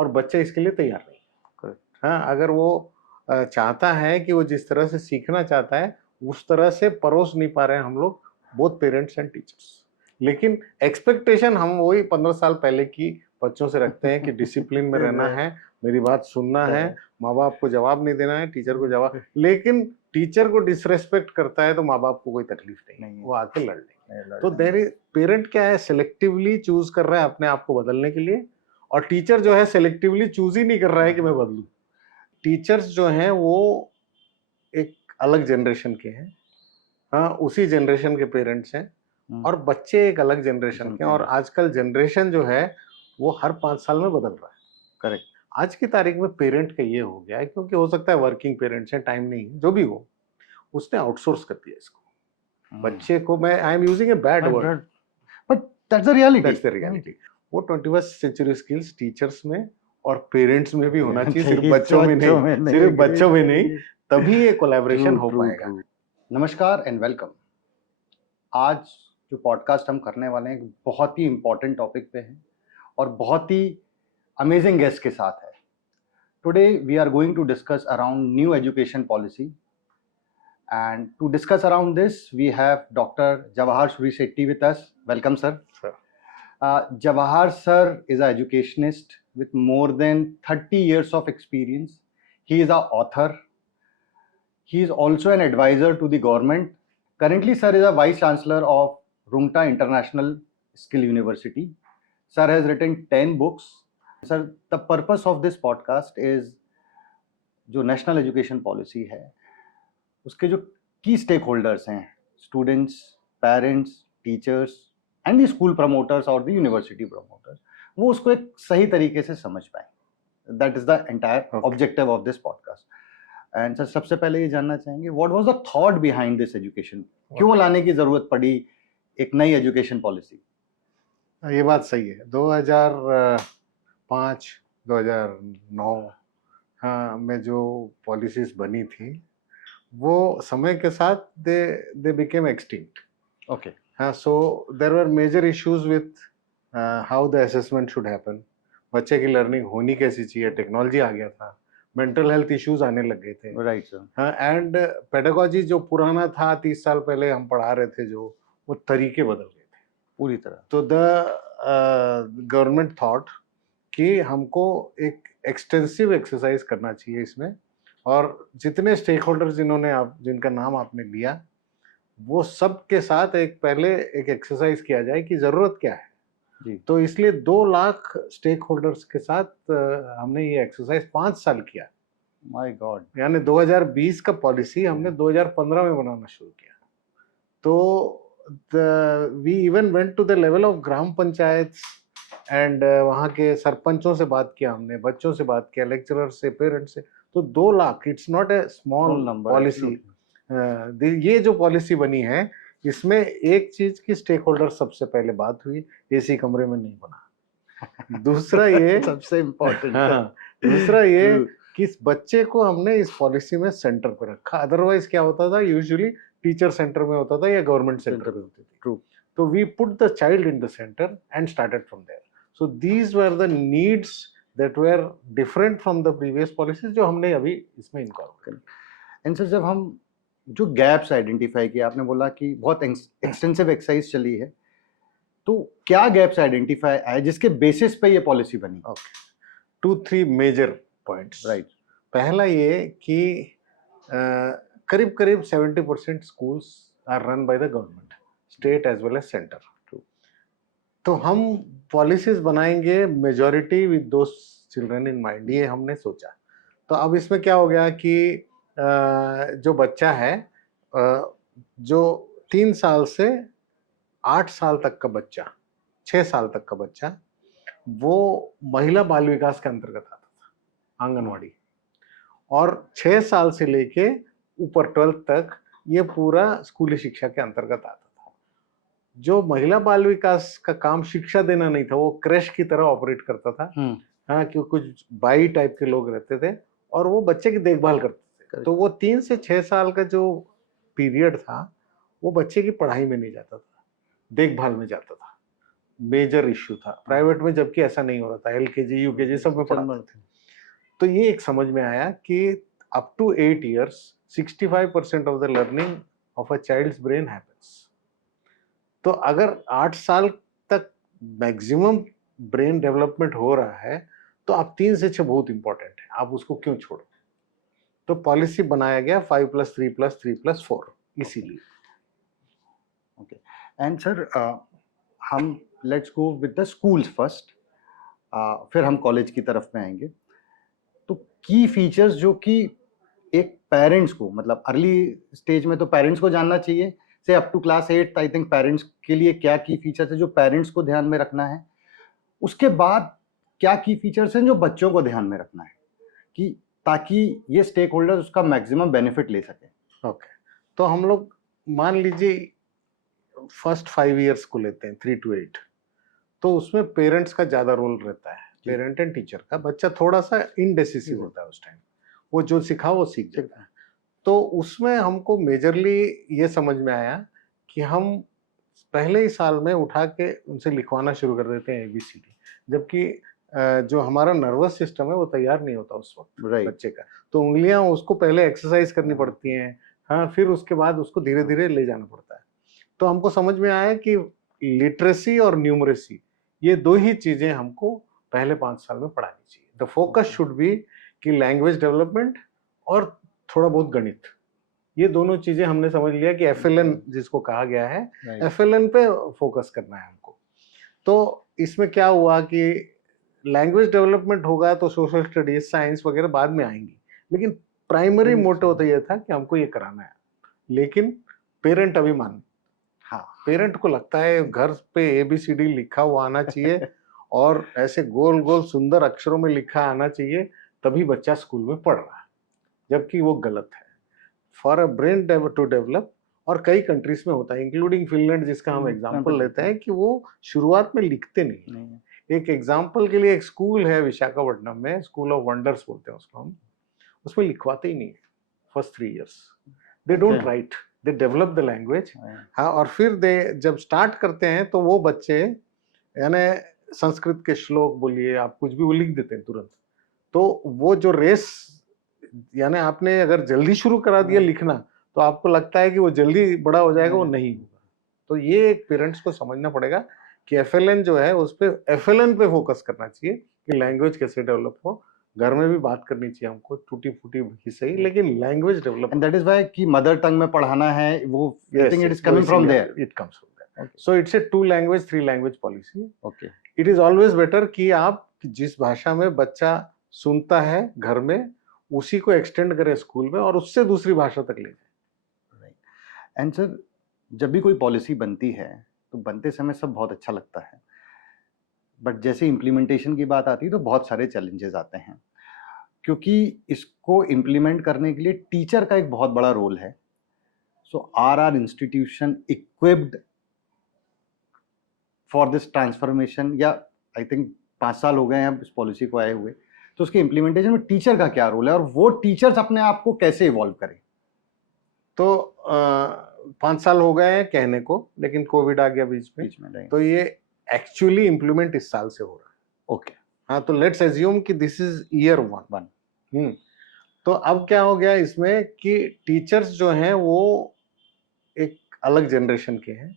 और बच्चा इसके लिए तैयार नहीं है। हाँ, अगर वो चाहता है कि वो जिस तरह से सीखना चाहता है उस तरह से परोस नहीं पा रहे हैं हम लोग, बोथ पेरेंट्स एंड टीचर्स। लेकिन एक्सपेक्टेशन हम वही 15 साल पहले की बच्चों से रखते हैं कि डिसिप्लिन में रहना है, मेरी बात सुनना है, माँ बाप को जवाब नहीं देना है, टीचर को जवाब। लेकिन टीचर को डिसरेस्पेक्ट करता है तो माँ बाप को कोई तकलीफ नहीं, वो आके लड़ लेंगे। तो देयर इज पेरेंट क्या है, सिलेक्टिवली चूज कर रहा है अपने आप को बदलने के लिए, और टीचर जो है सिलेक्टिवली चूज ही नहीं कर रहा है कि मैं बदलूं। टीचर्स जो हैं वो एक अलग जनरेशन के हैं, हाँ, उसी जनरेशन के पेरेंट्स हैं, और बच्चे एक अलग जनरेशन के हैं। और आजकल जनरेशन जो है वो हर 5 साल में बदल रहा है। करेक्ट। आज की तारीख में पेरेंट का ये हो गया है, क्योंकि हो सकता है वर्किंग पेरेंट्स हैं, टाइम नहीं है, जो भी हो, उसने आउटसोर्स कर दिया इसको। बच्चे को, मैं I am using a bad word, but that's the reality. That's the reality. वो 21st सेंचुरी स्किल्स टीचर्स में और पेरेंट्स में भी होना चाहिए, सिर्फ बच्चों में नहीं, सिर्फ बच्चों में नहीं, तभी ये कोलैबोरेशन हो पाएगा। नमस्कार एंड वेलकम। आज जो पॉडकास्ट हम करने वाले हैं एक बहुत ही इंपॉर्टेंट टॉपिक पे है और बहुत ही अमेजिंग गेस्ट के साथ है। Today we are going to discuss around new education policy, and to discuss around this we have doctor Jawahar Suri Shetty with us. Welcome sir. Jawahar sir is an educationist with more than 30 years of experience. He is an author. He is also an advisor to the government. Currently, sir is a vice chancellor of Rungta International Skill University. Sir has written 10 books. Sir, the purpose of this podcast is जो national education policy है, उसके जो key stakeholders हैं, students, parents, teachers, and the school promoters और the university promoters, वो उसको एक सही तरीके से समझ पाए। That is the entire objective of this podcast. And sir, सबसे पहले ये जानना चाहेंगे, what was the thought behind this education? क्यों लाने की जरूरत पड़ी एक नई एजुकेशन पॉलिसी? ये बात सही है। 2005 2009 हाँ में जो पॉलिसीज बनी थी वो समय के साथ they became extinct. Okay. so there were major issues with how the assessment should happen. बच्चे की लर्निंग होनी कैसी चाहिए, टेक्नोलॉजी आ गया था, मेंटल हेल्थ इश्यूज आने लग गए थे। Right sir. हाँ, एंड पेडागोजी जो पुराना था 30 साल पहले हम पढ़ा रहे थे, जो वो तरीके बदल गए थे पूरी तरह। तो द गवर्नमेंट थॉट कि हमको एक एक्सटेंसिव एक्सरसाइज करना चाहिए इसमें, और जितने स्टेक होल्डर्स जिनका नाम आपने लिया वो सब के साथ पहले एक एक्सरसाइज किया जाए कि जरूरत क्या है जी। तो इसलिए 2 लाख स्टेक होल्डर्स के साथ हमने ये एक्सरसाइज 5 साल किया। My God. यानी 2020 का पॉलिसी हमने 2015 में बनाना शुरू किया। तो we even went to the level of gram panchayat and वहाँ के सरपंचों से बात किया हमने, बच्चों से बात किया, लेक्चरर से, पेरेंट्स से। तो 2 lakh, it's not a small policy. ये जो पॉलिसी बनी है इसमें एक चीज की स्टेक होल्डर सबसे पहले बात हुई, एसी कमरे में नहीं बना। दूसरा ये सबसे इम्पोर्टेंट। दूसरा ये कि इस बच्चे को हमने इस पॉलिसी में सेंटर पे रखा। अदरवाइज क्या होता था, यूजुअली टीचर सेंटर में होता था या गवर्नमेंट सेंटर में होती थी। ट्रू। तो we put the child in the centre and started from there. So these were the needs that were different from the previous policies जो हमने अभी इसमें इनकॉर्पोरेट करी। एंड सर, जब हम जो गैप्स आइडेंटिफाई किया, आपने बोला कि बहुत एक्सटेंसिव एक्सरसाइज चली है, तो क्या गैप्स आइडेंटिफाई आए जिसके बेसिस पे ये पॉलिसी बनी? Okay, 2-3 major points. राइट। पहला ये कि करीब करीब 70% schools are run by the government, state as well as centre. तो हम पॉलिसीज बनाएंगे majority with those children in mind, ये हमने सोचा। तो अब इसमें क्या हो गया कि जो बच्चा है, जो 3 साल से 8 साल तक का बच्चा, 6 साल तक का बच्चा, वो महिला बाल विकास के अंतर्गत आता था, आंगनवाड़ी। और 6 साल से लेके ऊपर 12th तक ये पूरा स्कूली शिक्षा के अंतर्गत आता था। जो महिला बाल विकास का काम शिक्षा देना नहीं था, वो क्रैश की तरह ऑपरेट करता था। हाँ, क्योंकि कुछ बाई टाइप के लोग रहते थे और वो बच्चे की देखभाल करते थे। तो वो 3 से 6 साल का जो पीरियड था वो बच्चे की पढ़ाई में नहीं जाता था, देखभाल में जाता था। मेजर इश्यू था। प्राइवेट में जबकि ऐसा नहीं हो रहा था, एलकेजी यूकेजी सब में पढ़ाते थे। तो ये एक समझ में आया कि up to 8 years 65% of the learning of a child's brain happens. तो अगर 8 साल तक मैक्सिमम ब्रेन डेवलपमेंट हो रहा है तो अब 3 से 6 बहुत इंपॉर्टेंट है, आप उसको क्यों छोड़ो। तो पॉलिसी बनाया गया 5+3+3+4 इसीलिए। ओके एंड सर हम let's go with the schools first, फिर हम कॉलेज की तरफ में आएंगे। तो की फीचर्स जो कि एक पेरेंट्स को, मतलब अर्ली स्टेज में तो पेरेंट्स को जानना चाहिए, से up to class 8 I think parents के लिए क्या की फीचर्स है जो पेरेंट्स को ध्यान में रखना है, उसके बाद क्या की फीचर्स हैं जो बच्चों को ध्यान में रखना है, कि ताकि ये स्टेक होल्डर्स उसका मैक्सिमम बेनिफिट ले सके। ओके तो हम लोग मान लीजिए फर्स्ट 5 years को लेते हैं 3 to 8, तो उसमें पेरेंट्स का ज्यादा रोल रहता है, पेरेंट एंड टीचर का। बच्चा थोड़ा सा इनडेसिसिव होता है उस टाइम, वो जो सिखा वो सीख जाता है। तो उसमें हमको मेजरली ये समझ में आया कि हम पहले ही साल में उठा के उनसे लिखवाना शुरू कर देते हैं ABCD, जबकि जो हमारा नर्वस सिस्टम है वो तैयार नहीं होता उस वक्त बच्चे का। तो उंगलियां उसको पहले एक्सरसाइज करनी पड़ती हैं, हाँ, फिर उसके बाद उसको धीरे धीरे ले जाना पड़ता है। तो हमको समझ में आया कि लिटरेसी और न्यूमरेसी ये दो ही चीजें हमको पहले 5 साल में पढ़ानी चाहिए। द फोकस शुड बी कि लैंग्वेज डेवलपमेंट और थोड़ा बहुत गणित, ये दोनों चीजें हमने समझ लिया कि FLN जिसको कहा गया है, FLN पे फोकस करना है हमको। तो इसमें क्या हुआ कि लैंग्वेज डेवलपमेंट होगा तो सोशल स्टडीज साइंस वगैरह बाद में आएंगी, लेकिन प्राइमरी मोटिव तो ये था कि हमको ये कराना है। लेकिन पेरेंट अभी मान, हाँ, पेरेंट को लगता है घर पे ABCD लिखा हुआ आना चाहिए और ऐसे गोल गोल सुंदर अक्षरों में लिखा आना चाहिए, तभी बच्चा स्कूल में पढ़ रहा है, जबकि वो गलत है। For a brain to develop, और कई कंट्रीज में होता है इंक्लूडिंग फिनलैंड जिसका हम एग्जांपल लेते हैं, कि वो शुरुआत में लिखते नहीं। एक एग्जांपल के लिए एक स्कूल है विशाखापट्टनम में, स्कूल ऑफ वंडर्स बोलते हैं उसको हम, उसमें लिखवाते ही नहीं first 3 years। They don't write, they develop the language. हाँ, और फिर दे जब स्टार्ट करते हैं तो वो बच्चे यानी संस्कृत के श्लोक बोलिए आप, कुछ भी वो लिख देते हैं तुरंत। तो वो जो रेस, यानी आपने अगर जल्दी शुरू करा दिया लिखना तो आपको लगता है कि वो जल्दी बड़ा हो जाएगा, वो नहीं होगा। तो ये एक पेरेंट्स को समझना पड़ेगा कि FLN जो है उस पे FLN पे फोकस करना चाहिए कि लैंग्वेज कैसे डेवलप हो। घर में भी बात करनी चाहिए हमको, टूटी फूटी ही सही, लेकिन language develop. And that is why कि मदर टंग में पढ़ाना है, वो I think it is coming from there, it comes from there. So it's a 2 language 3 language policy. Okay, it is always better कि आप जिस भाषा में बच्चा सुनता है घर में उसी को एक्सटेंड करें स्कूल में और उससे दूसरी भाषा तक ले जाए। एंड सर जब भी कोई पॉलिसी बनती है तो बनते समय सब बहुत अच्छा लगता है, बट जैसे इम्प्लीमेंटेशन की बात आती है तो बहुत सारे चैलेंजेस आते हैं, क्योंकि इसको इम्प्लीमेंट करने के लिए टीचर का एक बहुत बड़ा रोल है। So are institution equipped for this transformation, या आई थिंक 5 साल हो गए हैं अब इस पॉलिसी को आए हुए, तो उसके इम्प्लीमेंटेशन में टीचर का क्या रोल है और वो टीचर्स अपने आप को कैसे इवॉल्व करें? तो 5 साल हो गए हैं कहने को, लेकिन कोविड आ गया बीच में, तो ये एक्चुअली इम्प्लीमेंट इस साल से हो रहा है। ओके, हाँ, तो लेट्स एज्यूम कि दिस इज ईयर 1। तो अब क्या हो गया इसमें कि टीचर्स जो हैं वो एक अलग जनरेशन के हैं,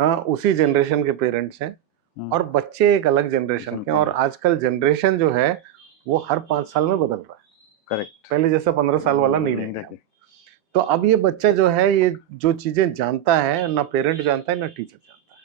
हाँ, उसी जनरेशन के पेरेंट्स हैं, और बच्चे एक अलग जनरेशन के हैं। और आजकल जनरेशन जो है वो हर 5 साल में बदल रहा है। करेक्ट, पहले जैसा 15 साल वाला नहीं रहेगा। तो अब ये बच्चा जो है ये जो चीजें जानता है, ना पेरेंट जानता है ना टीचर जानता है,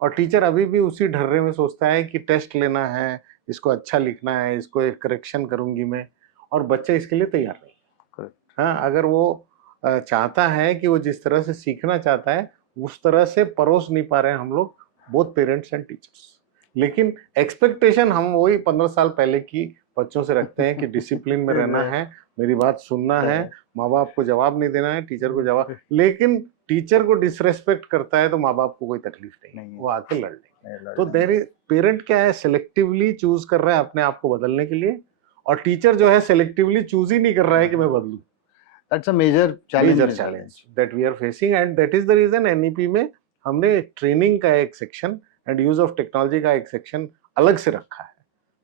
और टीचर अभी भी उसी ढर्रे में सोचता है कि टेस्ट लेना है, इसको अच्छा लिखना है, इसको एक करेक्शन करूंगी मैं, और बच्चा इसके लिए तैयार नहीं। हाँ, अगर वो चाहता है कि वो जिस तरह से सीखना चाहता है उस तरह से परोस नहीं पा रहे हैं हम लोग, बोथ पेरेंट्स एंड टीचर्स। लेकिन एक्सपेक्टेशन हम वही 15 साल पहले की बच्चों से रखते हैं कि डिसिप्लिन में रहना है, मेरी बात सुनना है, माँ बाप को जवाब नहीं देना है, टीचर को जवाब। लेकिन टीचर को डिसरेस्पेक्ट करता है तो माँ बाप को कोई तकलीफ नहीं, वो आके लड़ लेंगे। तो पेरेंट क्या है, सिलेक्टिवली चूज कर रहा है अपने आप को बदलने के लिए, और टीचर जो है सिलेक्टिवली चूज ही नहीं कर रहा है कि मैं बदलूं। That's a major challenge that we are facing, and that is the reason NEP में हमने ट्रेनिंग का एक section and use of technology का एक सेक्शन अलग से रखा है।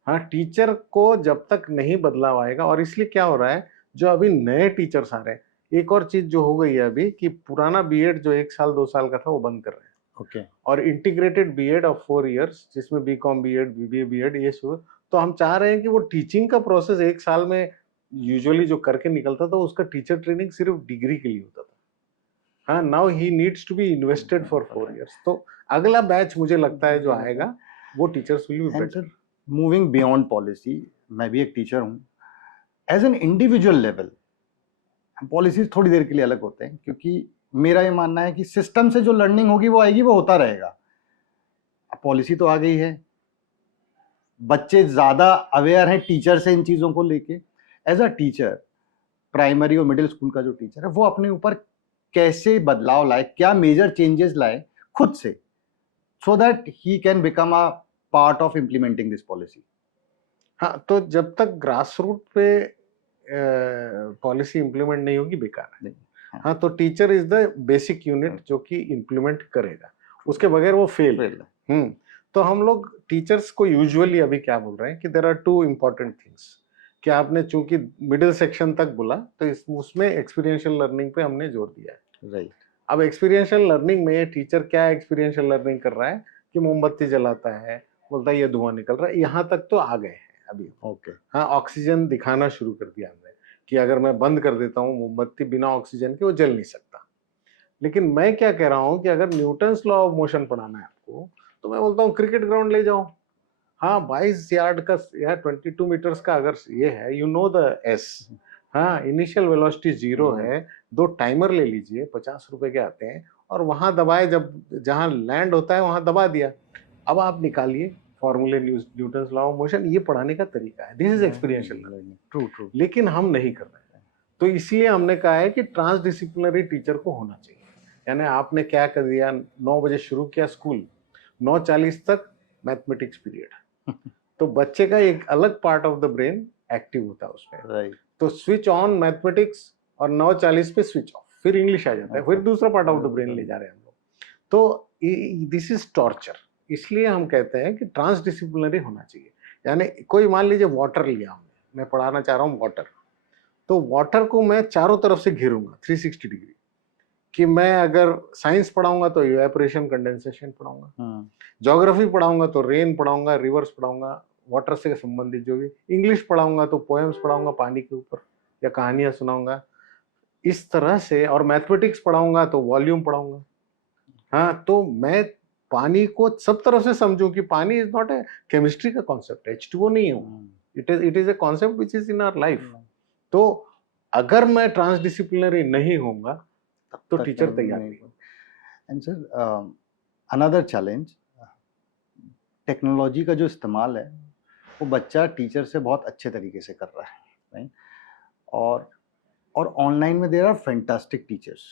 हाँ, टीचर को जब तक नहीं बदलाव आएगा, और इसलिए क्या हो रहा है, जो अभी नए टीचर्स आ रहे हैं, एक और चीज जो हो गई है अभी कि पुराना बीएड जो 1 साल 2 साल का था वो बंद कर रहे हैं। ओके। और इंटीग्रेटेड बीएड ऑफ 4 इयर्स, जिसमें बीकॉम बीएड, बीबीए बीएड, ये शुरू। तो हम चाह रहे हैं कि वो टीचिंग का प्रोसेस 1 साल में यूजुअली जो करके निकलता था, उसका टीचर ट्रेनिंग सिर्फ डिग्री के लिए होता था। हाँ, now he needs to be invested for 4 years. तो अगला बैच मुझे लगता है जो आएगा वो teachers will be better. Moving beyond policy, मैं भी एक टीचर हूँ, as an individual level policies थोड़ी देर के लिए अलग होते हैं, क्योंकि मेरा ये मानना है कि सिस्टम से जो लर्निंग होगी वो आएगी, वो होता रहेगा। पॉलिसी तो आ गई है, बच्चे ज्यादा अवेयर हैं टीचर से इन चीजों को लेके। एज अ टीचर, प्राइमरी और मिडिल स्कूल का जो टीचर है वो अपने ऊपर कैसे बदलाव लाए, क्या मेजर चेंजेस लाए खुद से, so that he can become a part of implementing this policy. हाँ, तो जब तक ग्रास रूट पे पॉलिसी इंप्लीमेंट नहीं होगी, बेकार है। हाँ, तो teacher is the basic unit जो कि इंप्लीमेंट करेगा, उसके बगैर वो फेल है। तो हम लोग टीचर्स को यूजुअली अभी क्या बोल रहे हैं कि देयर आर 2 इम्पोर्टेंट थिंग्स, कि आपने चूंकि मिडिल सेक्शन तक बोला तो उसमें एक्सपीरियंशियल लर्निंग पे हमने जोर दिया है। राइट। अब एक्सपीरियंशियल लर्निंग में टीचर क्या एक्सपीरियंशियल लर्निंग कर रहा है कि मोमबत्ती जलाता है, बोलता है ये धुआं निकल रहा है, यहाँ तक तो आ गए हैं अभी। ओके। हाँ, ऑक्सीजन दिखाना शुरू कर दिया हमने कि अगर मैं बंद कर देता हूँ मोमबत्ती, बिना ऑक्सीजन के वो जल नहीं सकता। लेकिन मैं क्या कह रहा हूँ कि अगर न्यूटन्स लॉ ऑफ मोशन पढ़ाना है आपको, तो मैं बोलता हूँ क्रिकेट ग्राउंड ले जाओ। हाँ, 22 यार्ड का या 22 मीटर्स का अगर ये है, यू नो द एस, हाँ, इनिशियल वेलोसिटी 0 है, 2 टाइमर ले लीजिए, 50 रुपए के आते हैं, और वहां दबाए, जब जहां लैंड होता है वहां दबा दिया। अब आप निकालिए फॉर्मूले, न्यूटन्स लॉ ऑफ मोशन, ये पढ़ाने का तरीका है। This is experiential learning. True. लेकिन हम नहीं कर रहे हैं, तो इसलिए हमने कहा है कि ट्रांसडिसिप्लिनरी टीचर को होना चाहिए। यानी आपने क्या कर दिया, 9 बजे शुरू किया स्कूल, 9:40 तक मैथमेटिक्स पीरियड, तो बच्चे का एक अलग part of the brain active होता है उसमें। राइट। तो स्विच ऑन मैथमेटिक्स, और 9:40 पे स्विच ऑफ, फिर इंग्लिश आ जाता है, फिर दूसरा पार्ट ऑफ द ब्रेन ले जा रहे हैं हम लोग। तो दिस इज टॉर्चर। इसलिए हम कहते हैं कि ट्रांसडिसिप्लिनरी होना चाहिए। यानी कोई मान लीजिए वाटर लिया हमने, मैं पढ़ाना चाह रहा हूँ वाटर, तो वाटर को मैं चारों तरफ से घेरूंगा 360 डिग्री, कि मैं अगर साइंस पढ़ाऊंगा तो इवेपोरेशन कंडेंसेशन पढ़ाऊंगा, ज्योग्राफी पढ़ाऊंगा तो रेन पढ़ाऊंगा, रिवर्स पढ़ाऊंगा, वाटर से संबंधित जो भी, इंग्लिश पढ़ाऊंगा तो पोएम्स पढ़ाऊंगा पानी के ऊपर, या कहानियां सुनाऊंगा, इस तरह से। और मैथमेटिक्स पढ़ाऊंगा तो वॉल्यूम पढ़ाऊंगा। हाँ, तो मैं पानी को सब तरफ से समझूं कि पानी इज नॉट ए केमिस्ट्री का कॉन्सेप्ट, H2O नहीं है, it is a concept which is in our life. तो अगर मैं ट्रांसडिसिप्लिनरी नहीं होऊंगा तो टीचर तैयार नहीं होगा। And sir, another challenge, technology का जो इस्तेमाल है वो बच्चा टीचर से बहुत अच्छे तरीके से कर रहा है, राइट? और ऑनलाइन में देयर आर फैंटास्टिक टीचर्स।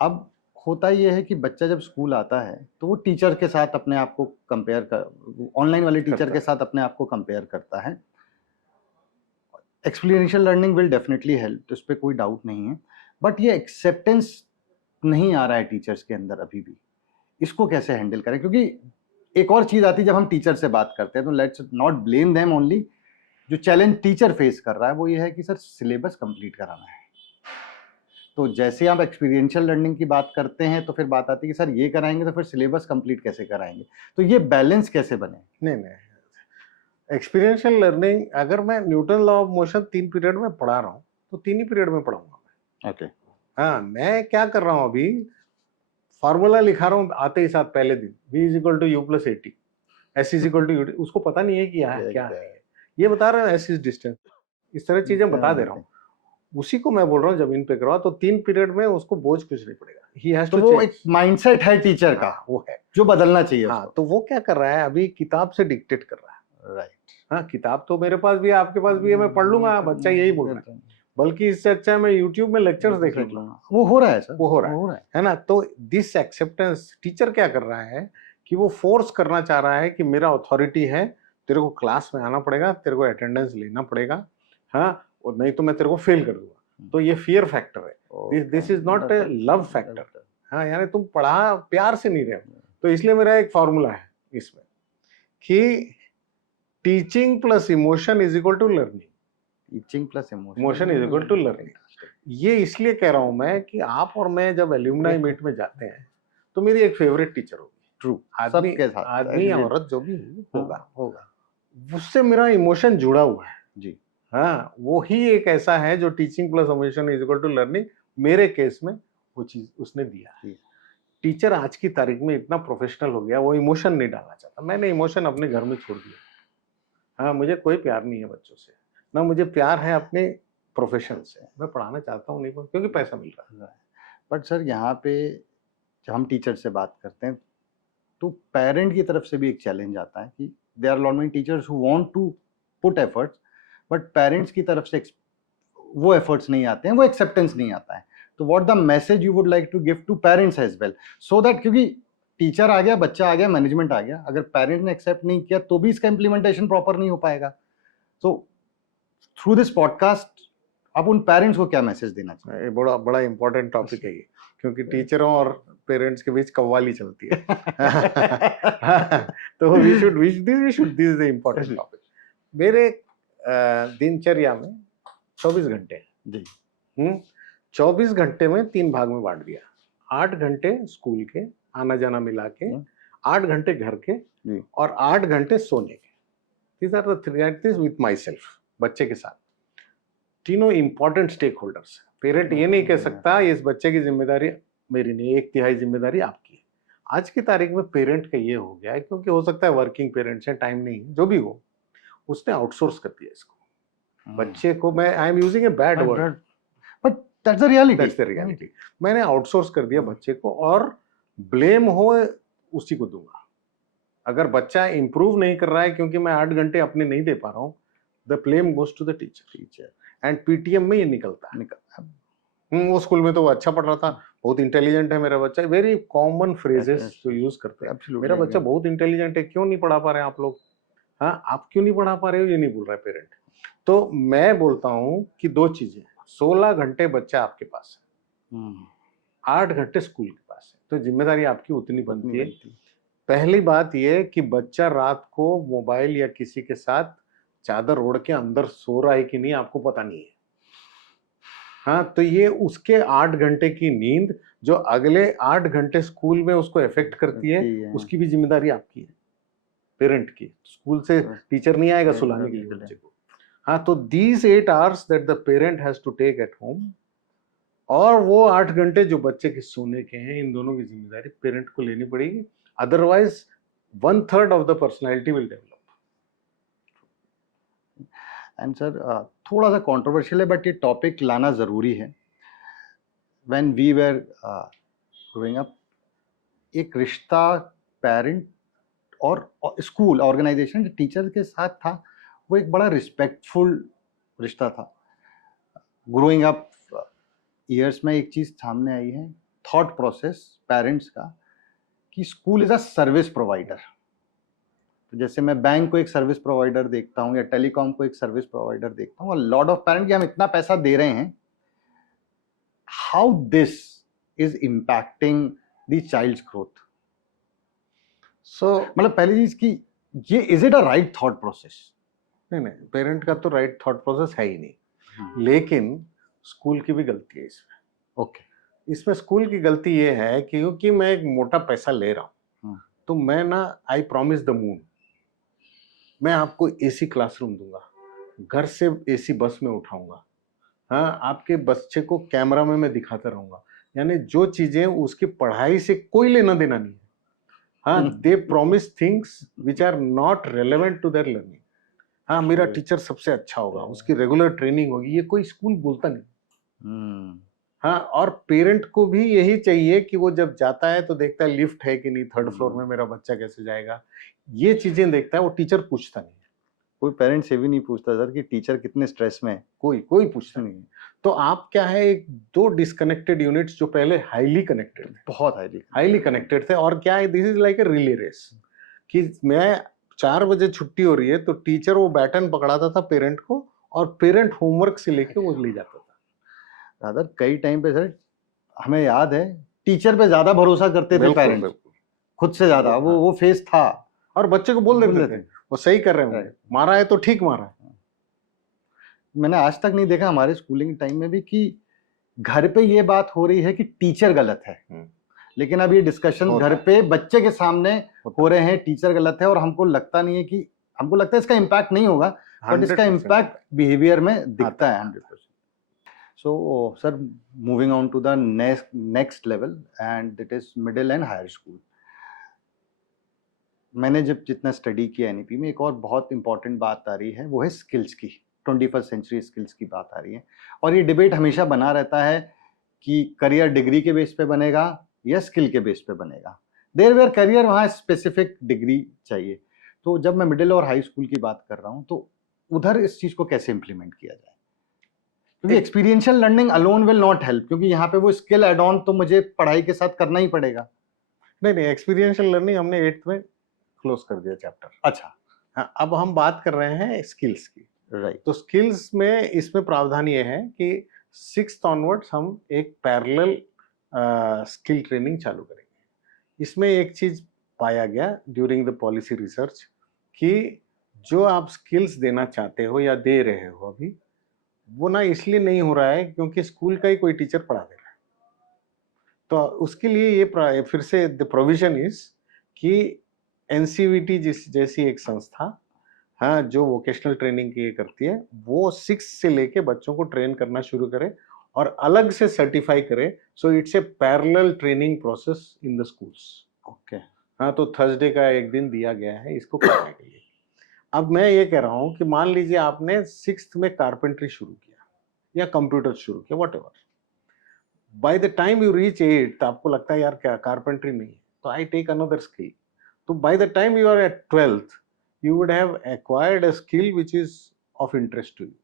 अब होता ये है कि बच्चा जब स्कूल आता है तो वो टीचर के साथ अपने आप को कंपेयर कर, ऑनलाइन वाले टीचर के साथ अपने आप को कंपेयर करता है। Experiential learning will definitely help, तो इस पर कोई डाउट नहीं है, बट ये एक्सेप्टेंस नहीं आ रहा है टीचर्स के अंदर अभी भी। इसको कैसे हैंडल करें? क्योंकि एक और चीज आती है जब हम टीचर से बात करते हैं, तो let's not blame them only. जो चैलेंज टीचर फेस कर रहा है वो ये है कि सर सिलेबस कंप्लीट कराना है। तो जैसे आप एक्सपीरियंशियल लर्निंग की बात करते हैं तो फिर बात आती है कि सर ये कराएंगे तो फिर सिलेबस कंप्लीट कैसे कराएंगे, तो ये बैलेंस कैसे बने? नहीं, एक्सपीरियंशियल लर्निंग, अगर मैं Newton law of motion 3 period में पढ़ा रहा हूँ तो 3 ही पीरियड में पढ़ाऊंगा मैं। ओके। हाँ, मैं क्या कर रहा हूँ अभी, फॉर्मूला लिखा रहा हूँ आते ही साथ पहले दिन, v = u + 80, s = u, उसको पता नहीं है कि क्या है, ये बता रहा है s इज डिस्टेंस, इस तरह चीजें बता दे रहा हूँ। उसी को मैं बोल रहा हूँ जब इन पे करवा तो 3 पीरियड में उसको बोझ कुछ नहीं पड़ेगा। ही हैज तो वो एक माइंडसेट है टीचर का, वो है जो बदलना चाहिए। हाँ, तो वो क्या कर रहा है अभी, किताब से डिक्टेट कर रहा है। राइट। हाँ, किताब तो मेरे पास भी है, आपके पास भी है, मैं पढ़ लूंगा, बच्चा यही बोल रहा है, बल्कि इससे अच्छा मैं यूट्यूब में लेक्चर्स देख लूंगा। वो हो रहा है सर, वो हो रहा है ना। तो दिस एक्सेप्टेंस, टीचर क्या कर रहा है कि वो फोर्स करना चाह रहा है कि मेरा अथॉरिटी है, तेरे को क्लास में आना पड़ेगा, तेरे को अटेंडेंस लेना पड़ेगा, हाँ, और नहीं तो मैं तेरे को फेल कर दूंगा। तो ये फियर फैक्टर है, this is not A love factor. हाँ, यानी तुम पढ़ा प्यार से नहीं रहे हो, तो इसलिए मेरा एक फॉर्मूला है इसमें कि teaching plus emotion is equal to learning. Teaching plus emotion emotion is equal to learning. ये इसलिए कह रहा हूं मैं कि आप और मैं जब एल्यूमनाई मीट में जाते हैं तो मेरी एक फेवरेट टीचर होगी। ट्रू, आदमी सबके साथ आदमी या औरत जो भी होगा उससे मेरा इमोशन जुड़ा हुआ है जी। हाँ, वो ही एक ऐसा है जो teaching plus emotion is equal to learning मेरे केस में वो चीज उसने दिया है। टीचर आज की तारीख में इतना प्रोफेशनल हो गया, वो इमोशन नहीं डालना चाहता। मैंने इमोशन अपने घर में छोड़ दिया। हाँ, मुझे कोई प्यार नहीं है बच्चों से, ना मुझे प्यार है अपने प्रोफेशन से। मैं पढ़ाना चाहता हूँ नहीं क्योंकि पैसा मिल रहा है। बट सर यहाँ पे जब हम टीचर से बात करते हैं तो पेरेंट की तरफ से भी एक चैलेंज आता है कि they are lot many teachers who want to put efforts, but parents की तरफ से वो एफर्ट्स नहीं आते हैं, वो एक्सेप्टेंस नहीं आता है। तो what the message you would like to give to parents as well, so that, क्योंकि टीचर आ गया, बच्चा आ गया, मैनेजमेंट आ गया, अगर पेरेंट्स ने एक्सेप्ट नहीं किया तो भी इसका इम्प्लीमेंटेशन प्रॉपर नहीं हो पाएगा। सो थ्रू दिस पॉडकास्ट आप उन पेरेंट्स को क्या मैसेज देना चाहिए? ये बड़ा बड़ा इंपॉर्टेंट टॉपिक है ये, क्योंकि टीचरों और पेरेंट्स के बीच कव्वाली चलती है। तो we should this is the important topic. मेरे दिनचर्या में 24 घंटे हैं जी। 24 घंटे में 3 भाग में बांट दिया। 8 घंटे स्कूल के आना जाना मिला के, 8 घंटे घर के और 8 घंटे सोने के। These are the 3 activities with my self, बच्चे के साथ। तीनों इंपॉर्टेंट स्टेक होल्डर्स। पेरेंट ये नहीं कह सकता इस बच्चे की जिम्मेदारी मेरी नहीं, 1/3 जिम्मेदारी आपकी है। आज की तारीख में पेरेंट का ये हो गया है, क्योंकि हो सकता है वर्किंग पेरेंट्स हैं, टाइम नहीं है, जो भी हो, उसने आउटसोर्स कर दिया इसको। बच्चे को मैं I am using a bad word but that's the reality. मैंने आउटसोर्स कर दिया बच्चे को, और ब्लेम हो उसी को दूंगा। अगर बच्चा इंप्रूव नहीं कर रहा है क्योंकि मैं 8 घंटे अपने नहीं दे पा रहा हूँ, the blame goes to the teacher. And PTM में ये निकलता है। वो स्कूल में तो वो अच्छा पढ़ रहा था, बहुत इंटेलिजेंट है मेरा बच्चा, वेरी कॉमन फ्रेजेस जो यूज करते हैं। मेरा बच्चा बहुत इंटेलिजेंट है, क्यों नहीं पढ़ा पा रहे हैं आप लोग? हाँ, आप क्यों नहीं पढ़ा पा रहे हो, ये नहीं बोल रहा है पेरेंट। तो मैं बोलता हूँ कि 2 चीजें, 16 घंटे बच्चा आपके पास है, 8 घंटे स्कूल के पास है, तो जिम्मेदारी आपकी उतनी बनती है। पहली बात ये कि बच्चा रात को मोबाइल या किसी के साथ चादर ओढ़ के अंदर सो रहा है कि नहीं, आपको पता नहीं है। हाँ, तो ये उसके 8 घंटे की नींद जो अगले 8 घंटे स्कूल में उसको इफेक्ट करती है, उसकी भी जिम्मेदारी आपकी है, पेरेंट की। स्कूल से टीचर नहीं आएगा सुलाने के लिए बच्चे को। हाँ, तो these 8 hours that the parent has to take at home, और वो 8 घंटे जो बच्चे के सोने के हैं, इन दोनों की जिम्मेदारी पेरेंट को लेनी पड़ेगी। Otherwise 1/3 of the personality will develop. And sir थोड़ा सा कंट्रोवर्शियल है, बट ये टॉपिक लाना ज़रूरी है। When we were growing up, एक रिश्ता पेरेंट और स्कूल ऑर्गेनाइजेशन टीचर के साथ था, वो एक बड़ा रिस्पेक्टफुल रिश्ता था। ग्रोइंग अप ईयर्स में एक चीज़ सामने आई है, थॉट प्रोसेस पेरेंट्स का, कि school is a service provider. तो जैसे मैं बैंक को एक सर्विस प्रोवाइडर देखता हूँ या टेलीकॉम को एक सर्विस प्रोवाइडर देखता हूँ, लॉट ऑफ पेरेंट कि हम इतना पैसा दे रहे हैं, how this is impacting the child's growth. So मतलब पहली चीज की ये, is it a right thought process? नहीं, पेरेंट का तो राइट थॉट प्रोसेस है ही नहीं, लेकिन स्कूल की भी गलती है इसमें। ओके, इसमें स्कूल की गलती ये है कि क्योंकि मैं एक मोटा पैसा ले रहा हूँ, तो मैं ना, आई प्रॉमिस द मून, मैं आपको एसी क्लासरूम दूंगा, घर से एसी बस में उठाऊंगा, हाँ, आपके बच्चे को कैमरा में मैं दिखाता रहूंगा। यानी जो चीजें उसकी पढ़ाई से कोई लेना देना नहीं है। हाँ, they promise things which are not relevant to their learning. हाँ, मेरा टीचर सबसे अच्छा होगा, उसकी रेगुलर ट्रेनिंग होगी, ये कोई स्कूल बोलता नहीं। हाँ, और पेरेंट को भी यही चाहिए कि वो जब जाता है तो देखता है लिफ्ट है कि नहीं, 3rd फ्लोर में मेरा बच्चा कैसे जाएगा, ये चीजें देखता है, वो टीचर पूछता नहीं है। कोई पेरेंट्स ये भी नहीं पूछता सर कि टीचर कितने स्ट्रेस में है, कोई पूछता नहीं है। तो आप क्या है, एक 2 डिस्कनेक्टेड यूनिट्स जो पहले हाईली कनेक्टेड थे, बहुत हाईली कनेक्टेड थे, और क्या है, this is like a relay race, कि मैं 4 बजे छुट्टी हो रही है तो टीचर वो बैटन पकड़ाता था पेरेंट को, और पेरेंट होमवर्क से लेके वो ले जाता था। दादा कई टाइम पे सर हमें याद है टीचर पे ज्यादा भरोसा करते थे पेरेंट्स। खुद से ज्यादा हाँ। वो फेज था। और बच्चे को बोल देते थे वो सही कर रहे होंगे, Right. मारा है तो ठीक मारा है। मैंने आज तक नहीं देखा हमारे स्कूलिंग टाइम में भी कि घर पे ये बात हो रही है कि टीचर गलत है, लेकिन अब ये डिस्कशन होता घर है। पे बच्चे के सामने होता हो रहे हैं, टीचर गलत है, और हमको लगता नहीं है कि, हमको लगता है इसका इम्पैक्ट नहीं होगा, बट इसका 100% इम्पैक्ट बिहेवियर में दिखता आता है 100%। So sir, moving on to the next level and it is middle and higher school. मैंने जब जितना स्टडी किया एनईपी में, एक और बहुत इंपॉर्टेंट बात आ रही है, वो है स्किल्स की, 21st सेंचुरी स्किल्स की बात आ रही है। और ये डिबेट हमेशा बना रहता है कि करियर डिग्री के बेस पे बनेगा या स्किल के बेस पे बनेगा। देयर वेयर करियर, वहाँ स्पेसिफिक डिग्री चाहिए। तो जब मैं मिडिल और हाई स्कूल की बात कर रहा हूँ, तो उधर इस चीज को कैसे इंप्लीमेंट किया जाए? क्योंकि experiential learning alone will not help, क्योंकि यहाँ पे वो स्किल एड ऑन तो मुझे पढ़ाई के साथ करना ही पड़ेगा। नहीं, एक्सपीरियंशियल लर्निंग हमने 8th में क्लोज कर दिया चैप्टर। अच्छा, हाँ, अब हम बात कर रहे हैं स्किल्स की। राइट। तो स्किल्स में इसमें प्रावधान ये है कि 6th ऑनवर्ड्स हम एक पैरेलल स्किल ट्रेनिंग चालू करेंगे। इसमें एक चीज पाया गया ड्यूरिंग द पॉलिसी रिसर्च कि जो आप स्किल्स देना चाहते हो या दे रहे हो अभी, वो ना इसलिए नहीं हो रहा है क्योंकि स्कूल का ही कोई टीचर पढ़ा दे रहा है। तो उसके लिए ये फिर से द प्रोविजन इज कि एनसीवीटी जैसी एक संस्था, हाँ, जो वोकेशनल ट्रेनिंग की करती है, वो 6 से लेके बच्चों को ट्रेन करना शुरू करे और अलग से सर्टिफाई करे। सो it's A parallel training process in the schools. Okay. हाँ, तो थर्सडे का एक दिन दिया गया है इसको करने के लिए। अब मैं ये कह रहा हूँ कि मान लीजिए आपने 6th में कारपेंट्री शुरू किया या कंप्यूटर शुरू किया, whatever, bye the time you reach 8th आपको लगता है यार क्या कारपेंट्री नहीं है, तो आई टेक अनदर स्किल। तो by the time you are at 12th you would have acquired a skill which is of interest to you.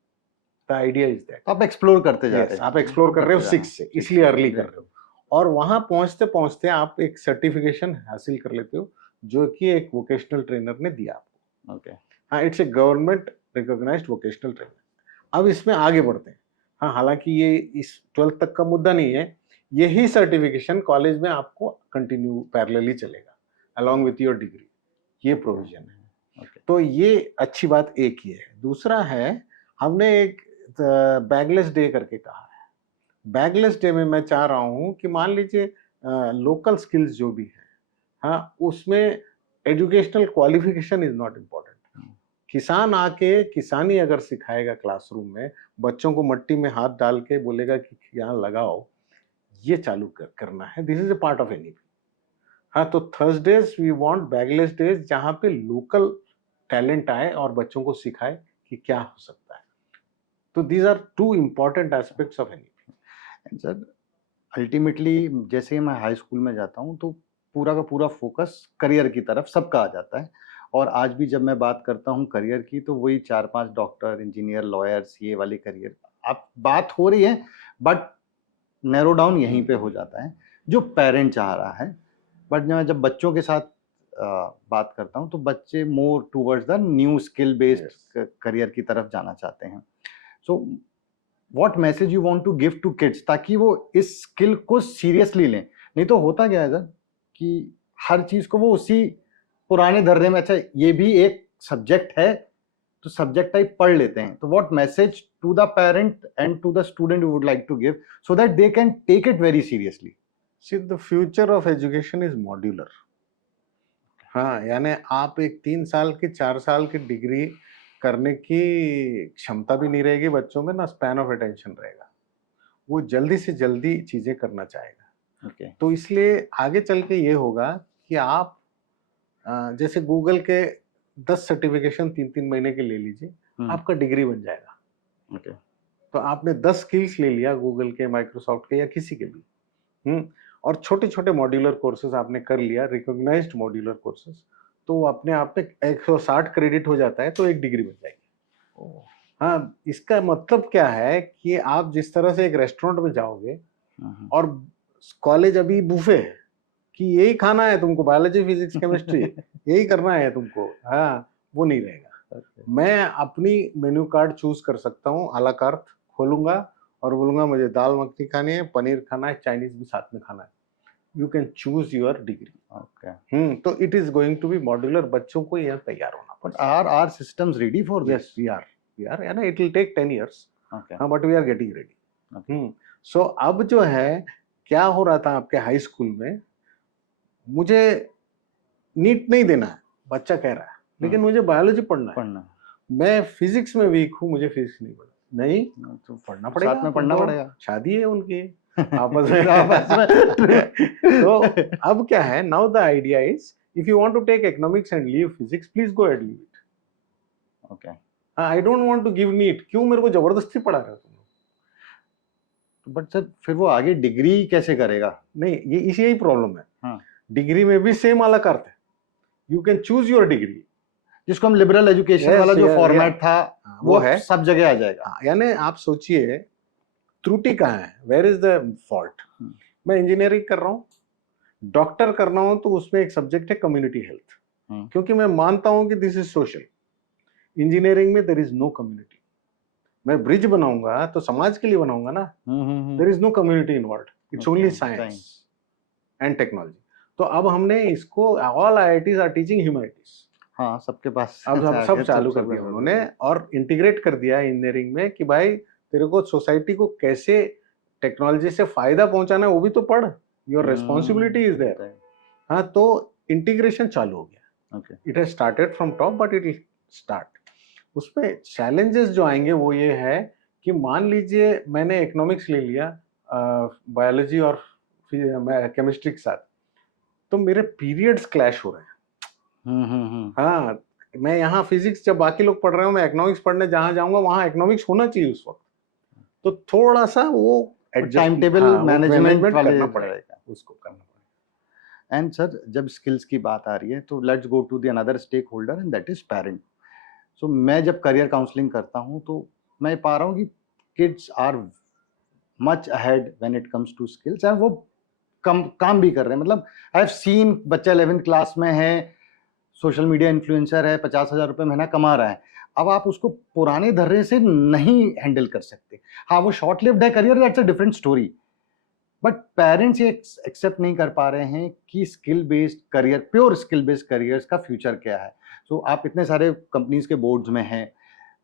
The idea is that आप एक्सप्लोर करते जा रहे yes, हैं। आप एक्सप्लोर कर रहे हो 6 से, इसलिए अर्ली कर रहे हो, और वहां पहुंचते पहुंचते आप एक सर्टिफिकेशन हासिल कर लेते हो जो कि एक वोकेशनल ट्रेनर ने दिया आपको। ओके। हाँ, it's a government recognised vocational trainer. अब इसमें आगे बढ़ते हैं। हाँ, हालांकि ये इस 12th तक का मुद्दा नहीं है, यही सर्टिफिकेशन कॉलेज में आपको कंटिन्यू पैरेलली चलेगा अलॉन्ग विथ योर डिग्री, ये प्रोविजन है। तो ये अच्छी बात एक ही है। दूसरा है, हमने एक बैगलेस डे करके कहा है। बैगलेस डे में मैं चाह रहा हूँ कि मान लीजिए लोकल स्किल्स जो भी है, हाँ, उसमें educational qualification is not important. किसान आके किसानी अगर सिखाएगा क्लासरूम में, बच्चों को मट्टी में हाथ डाल के बोलेगा कि यहाँ लगाओ, ये चालू करना है। This is a part of NEP. हाँ, तो Thursdays we want bagless days जहाँ पे लोकल टैलेंट आए और बच्चों को सिखाए कि क्या हो सकता है। तो these are two important aspects of NEP. Sir, ultimately जैसे ही मैं हाई स्कूल में जाता हूँ तो पूरा का पूरा फोकस करियर की तरफ सबका आ जाता है, और आज भी जब मैं बात करता हूँ करियर की तो वही 4-5 डॉक्टर, इंजीनियर, लॉयर्स, ये वाली करियर आप बात हो रही है, बट नैरो डाउन यहीं पे हो जाता है जो पेरेंट चाह रहा है। बट जब बच्चों के साथ बात करता हूँ तो बच्चे more towards the new skill based career की तरफ जाना चाहते हैं। So what message you want to give to kids ताकि वो इस स्किल को सीरियसली लें? नहीं तो होता क्या है सर कि हर चीज को वो उसी पुराने धर्रे में, अच्छा ये भी एक सब्जेक्ट है तो सब्जेक्ट टाइप पढ़ लेते हैं। तो what message to the parent and to the student you would like to give so that they can take it very seriously? See, the future of education is modular. हाँ, यानी आप एक 3 साल की 4 साल की डिग्री करने की क्षमता भी नहीं रहेगी बच्चों में, ना स्पैन ऑफ अटेंशन रहेगा। वो जल्दी से जल्दी चीजें करना चाहेगा। ओके। तो इसलिए आगे चल के ये होगा कि आप जैसे गूगल के 10 सर्टिफिकेशन 3-3 महीने के ले लीजिए, आपका डिग्री बन जाएगा। ओके। तो आपने 10 स्किल्स ले लिया गूगल के, माइक्रोसॉफ्ट के या किसी के भी, और छोटे छोटे मॉड्यूलर कोर्सेज आपने कर लिया, रिकॉग्नाइज्ड मॉड्यूलर कोर्सेज, तो वो अपने आप में 160 क्रेडिट हो जाता है, तो एक डिग्री बन जाएगी। हाँ, इसका मतलब क्या है कि आप जिस तरह से एक रेस्टोरेंट में जाओगे और कॉलेज अभी बुफे है कि यही खाना है तुमको, बायोलॉजी, फिजिक्स, केमिस्ट्री यही करना है तुमको, हाँ, वो नहीं रहेगा। मैं अपनी मेन्यू कार्ड चूज कर सकता हूँ, आ ला कार्ट खोलूंगा और बोलूंगा मुझे दाल मखनी खानी है, पनीर खाना है, चाइनीज भी साथ में खाना है। You can choose your degree. Okay, तो it is going to be modular, बच्चों को यहाँ तैयार होना but are systems ready for पड़ेगा। दिस? यस वी आर यानी it will take 10 years, okay, हाँ, but we are getting ready. So अब जो है क्या हो रहा था आपके हाई स्कूल में, मुझे नीट नहीं देना है, बच्चा कह रहा है, लेकिन मुझे बायोलॉजी पढ़ना है, पढ़ना मैं फिजिक्स में वीक हूँ, मुझे फिजिक्स नहीं पढ़ना, नहीं तो पढ़ना पड़ेगा, साथ में पढ़ना तो पड़ेगा। शादी है उनकी आपस में आपस में। तो अब क्या है, now the idea is if you want to take economics and leave physics, please go and leave it. Okay, I don't want to give NEET, क्यों मेरे को जबरदस्ती पढ़ा रहे हो तुम लोग? बट सर फिर वो आगे डिग्री कैसे करेगा? नहीं, ये इसी यही प्रॉब्लम है। हाँ। डिग्री में भी सेम अलग अर्थ है, you can choose your degree, जिसको हम लिबरल एजुकेशन Yes, वाला जो yeah, फॉर्मेट yeah. था वो वो है। सब जगह आ जाएगा। यानी आप सोचिए त्रुटि कहाँ है, वेयर इज द फॉल्ट। मैं इंजीनियरिंग कर रहा हूँ, डॉक्टर कर रहा हूँ, तो उसमें एक सब्जेक्ट है कम्युनिटी हेल्थ, क्योंकि मैं मानता हूँ कि दिस इज सोशल। इंजीनियरिंग में देयर इज नो कम्युनिटी, मैं ब्रिज बनाऊंगा तो समाज के लिए बनाऊंगा ना, there is no community involve, it's only science and technology. तो अब हमने इसको, all IITs are teaching humanities, हाँ, सबके पास अब सब चालू कर दिया उन्होंने और इंटीग्रेट कर दिया इंजीनियरिंग में कि भाई तेरे को सोसाइटी को कैसे टेक्नोलॉजी से फायदा पहुंचाना है वो भी तो पढ़, योर रिस्पॉन्सिबिलिटी इज देयर। हाँ, तो इंटीग्रेशन चालू हो गया। Okay, it has started from top but it will start. उसमें चैलेंजेस जो आएंगे वो ये है कि मान लीजिए मैंने इकोनॉमिक्स ले लिया बायोलॉजी और केमिस्ट्री के साथ, तो मेरे पीरियड्स क्लैश हो रहे हैं। हाँ, मैं यहाँ फिजिक्स जब बाकी लोग पढ़ रहे हो, मैं इकोनॉमिक्स पढ़ने जहाँ जाऊंगा वहाँ इकोनॉमिक्स होना चाहिए उस वक्त, तो थोड़ा सा वो टाइम टेबल मैनेजमेंट करना पड़ेगा, उसको करना पड़ेगा। एंड सर जब स्किल्स की बात आ रही है तो let's go to the another stakeholder and that is parent. So मैं जब करियर काउंसलिंग करता हूँ तो मैं पा रहा हूँ कि kids are much ahead when it comes to skills, and वो काम भी कर रहे हैं। मतलब आई हैव सीन बच्चा 11th क्लास में है, सोशल मीडिया इन्फ्लुएंसर है, 50,000 रुपये महीना कमा रहा है। अब आप उसको पुराने धर्रे से नहीं हैंडल कर सकते। हाँ, वो शॉर्ट लिव्ड है career, that's a different story, but parents ये एक्सेप्ट नहीं कर पा रहे हैं कि skill based career, pure skill based careers का फ्यूचर क्या है। सो आप इतने सारे कंपनीज के बोर्ड्स में हैं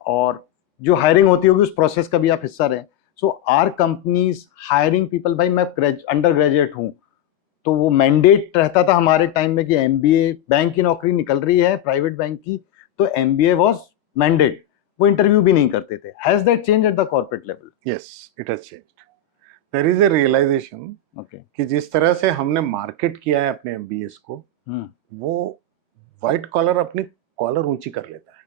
और जो हायरिंग होती होगी उस प्रोसेस का भी आप हिस्सा रहे। सो आर कंपनीज हायरिंग पीपल? भाई मैं अंडर ग्रेजुएट हूँ, तो वो मैंडेट रहता था हमारे टाइम में कि एमबीए, बैंक की नौकरी निकल रही है प्राइवेट बैंक की, तो एमबीए वाज मैंडेट, वो इंटरव्यू भी नहीं करते थे। Has that change at the corporate level? Yes, it has changed. There is a realisation कि जिस तरह से हमने मार्केट किया है अपने एमबीएस को, वो वाइट कॉलर अपनी कॉलर ऊंची कर लेता है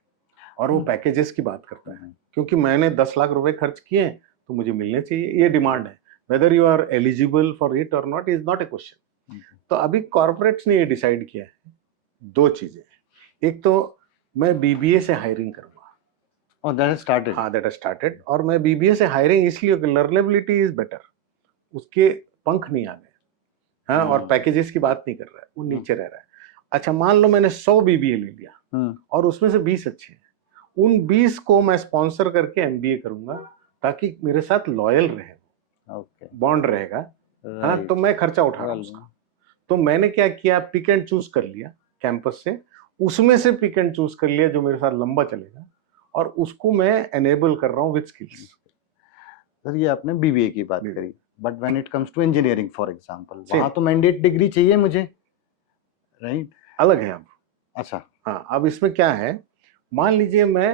और वो पैकेजेस की बात करता है, क्योंकि मैंने 10 लाख रुपए खर्च किए तो मुझे मिलने चाहिए, ये डिमांड है। Whether you are eligible for it और not is not a question. तो अभी कॉर्पोरेट्स ने ये डिसाइड किया है दो चीजें, एक तो मैं बीबीए से हायरिंग करूंगा, और दैट स्टार्टेड। हाँ, दैट स्टार्टेड। और मैं बीबीए से हायरिंग इसलिए, लर्नेबिलिटी इज बेटर, उसके पंख नहीं आ गए, हाँ, और पैकेजेस की बात नहीं कर रहा है, वो नीचे रह रहा है। अच्छा, मान लो मैंने 100 बीबीए ले लिया और उसमें से 20 अच्छे हैं, उन 20 को मैं स्पॉन्सर करके एमबीए करूंगा ताकि मेरे साथ लॉयल रहे, बॉन्ड रहेगा, हाँ, तो मैं खर्चा उठा रहा हूँ उसका। तो मैंने क्या किया, पिक एंड चूज कर लिया कैंपस से, उसमें से पिक एंड चूज कर लिया जो मेरे साथ लंबा चलेगा, और उसको मैं एनेबल कर रहा हूँ विद स्किल्स। सर ये आपने बीबीए की बात करी, but when it comes to engineering for example, वहां तो मैंडेट डिग्री चाहिए मुझे, राइट? अलग है अब। अच्छा, हाँ, अब इसमें क्या है, मान लीजिए मैं